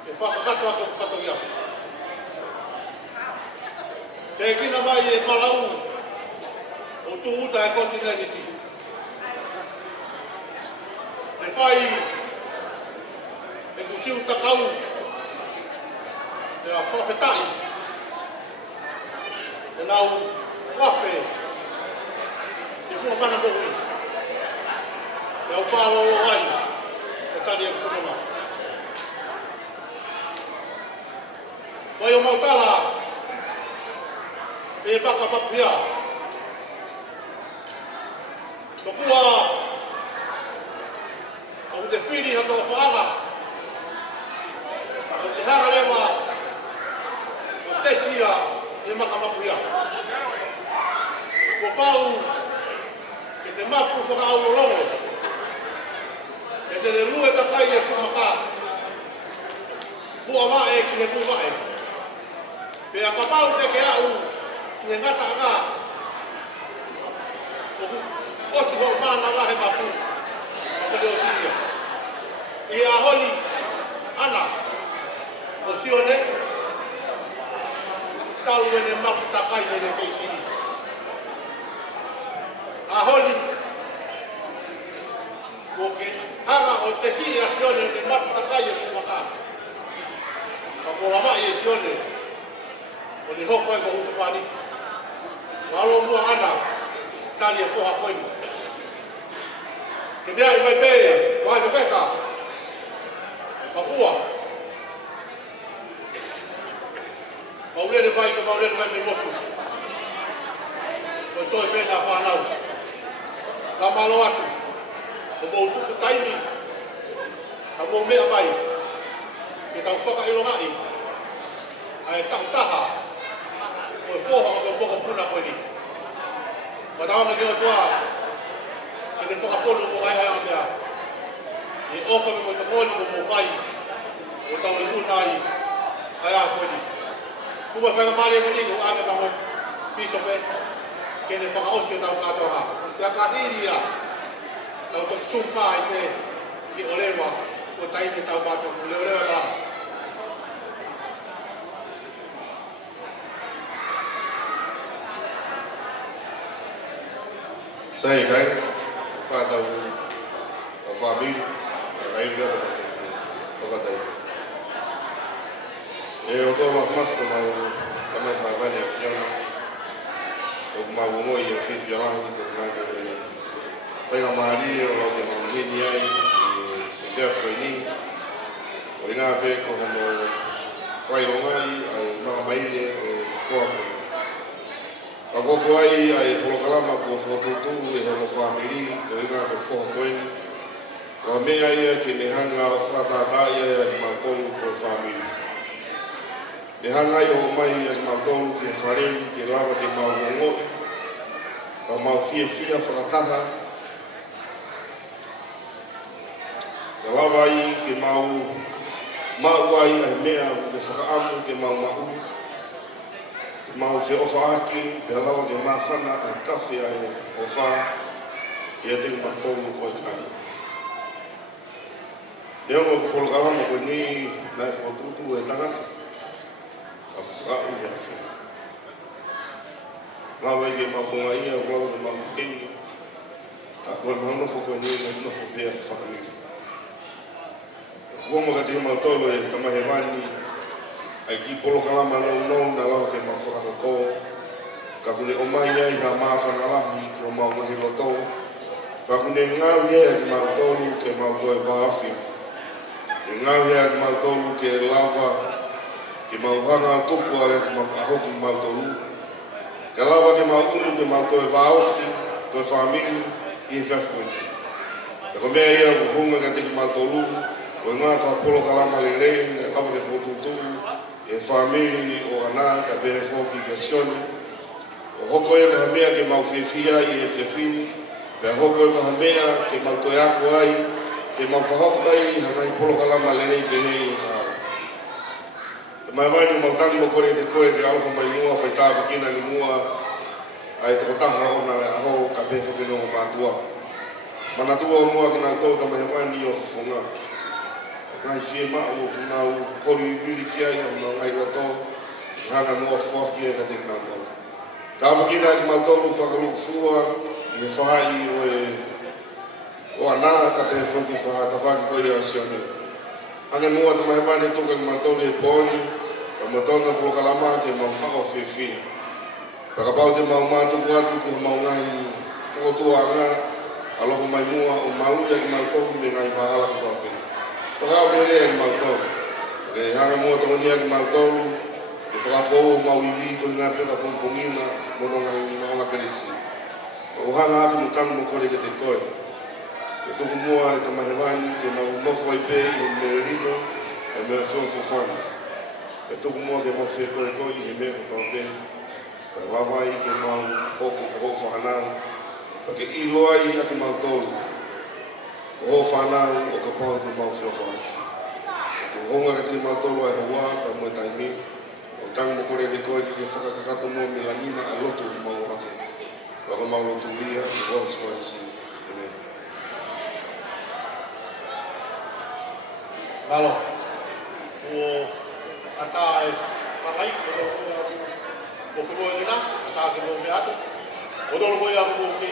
E whakakato ako whato ia. Te kina mai e malau o tu uta e kontineniti. Te whai e kusiu takau te a whawhetai. E nau wafe e fua mana mohi. E au pālo o ai e tani e kunoma. Vai o mautala e baka papia. Nokua o te whiri hato o whaaga. O te hara lewa o te sia e maka mapuia. Ko pau ke te mapu whakaau o longo. E te le rue takai e whamaka. Bua mae ki he bua mae. Pea ka pau te ke au ki he ngata ngā. O ku osi ho mana wahe mapu. Ako te osiria. I a holi ana. O sione. Talu ene mapu takai ene keisi. A holi. Ko ke hanga o te siri a sione ene mapu takai e fumaka. Ako lama i e sione. O ni hoko e ko usapani. Walo mua ana. Tali e koha koinu. Ke mea i mai pēia. Wai te wheka. Mafua. Maurere mai ka maurere mai me moku. Ko toi pēna whanau. Ka malo atu. O mou tuku taini. Ka mou mea mai. Ke tau whaka ilongai. Ai tau taha. O whoha o ka moko puna koe ni. Matawanga ki o tua. Ke ne whakaponu mo ngai hea mea. E ofa me koe takoni mo mo whai. O tau e unai. Ai a koe ni. Kuma whanga mare ko ni ko ake pango piso pe. Ke ne whakaosi o tau katoa. Te akahiri ia. Tau toki sumpa i te. Ki olewa. Ko taine tau katoa. Ko leolewa la. Sai kai whātau a whāmi ai gara whakatai. E o tō mamas ko mau tamai whākani a whiana o mau ngoi a whiwhi alahi ko ngāka e whainga maari o lau ke mau hini ai e whiaf koe ni o i ngā pē ko hano whairongai ai mga maile e whuapo. A koko ai ai polokalama ko whakatutu e hano whamiri ko i ngā ko whakakoini. Ko mea ia ke ne hanga o whakatātai ai ai mātonu ko whamiri. Ne hanga i o mai ai mātonu ke whareni ke lava ke mau hongoi. Ka mau whia whakataha. Ka lava ai ke mau ai ai mea ke whakaamu ke mau. Mau se ofa aki, pe alawa ke mawhana ai tawhi ai o wha i a te matonu koe kai. Leo mo polokalama koe ni nai whatutu e tangata, a whakau i a whi. Lawa i ke mapunga ia, lawa ke mapuhini, Wa mahanga fo ko ni no fo be fa ni. Ko mo ka te ma tolo e tama he vani ai ki polo kala ma no na la ke ma fa ko ka kule o mai ai ha ma fa na la hi ko ma ma hi lo to ka kule nga ye ma tolo ke ma to e va afi nga ye ma tolo ke lava ke ma hanga to ko ale ma ho ke ma tolo ke lava ke ma ulu ke ma to e va afi to família e fefo ko me ia ko hunga ka te ma tolo o nga ka polo kala ma le le ka ke fo tu e família o ana ka be fo ki questione o hoko e ka mea ke mau fefia i e fefini pe hoko e ka mea ke mau to yako ai ke mau whahoko ai hana i polo kalama le nei pe hei ka te mai vaini mau tangi mo kore te koe ke alfa mai mua whaitaa pakina ni mua ai te kotaha o na aho ka be fo ke no matua mana tua o mua ki na tau ta mai vaini o fufunga ngai fie ma o na o hori vili ki ai o na ngai lato hana mua whaki e ka te na tau Tama kina ki maltolu whakaluk fua i e whahai o ana ka pe whuki whaha ta whaki koe i asione. Hane mua ta mai whane tuka ki maltolu e poni, ka matona po kalama te mau hao whiwhi. Pakapau te mau mātuku atu ki mau ngai whakotua ngā, alofa mai mua o maluia ki maltolu me ngai whahala ki toa pe. Whakao me rea ki maltolu. Hane mua ta unia ki maltolu, e whakafou mau iwi ko ngā peka pompongina mono ngai ni maonga keresi. O hanga atu no tango mo kore ke te koe. Ke tuku mua e tamahewani ke mau nofo i pe i merino e mea whewhawhana. E tuku mua ke mau whekore koe i he mea ko tau pe. Pe lawai ke mau hoko ko ho whanau. Pa ke iloa i ake mau tolu. Ko ho whanau o ka pao te mau whewhawhana. Ko honga ke te mau tolu ai hoa pa mua taimi. Tango mo kore te koe ki ke whakakakato mo melanina a loto mau hake. Waka mau loto lia i World's Coins. Amen. Malo. O ata e pakai o whero e nina, ata ke mo me atu. O dolo koe aku ki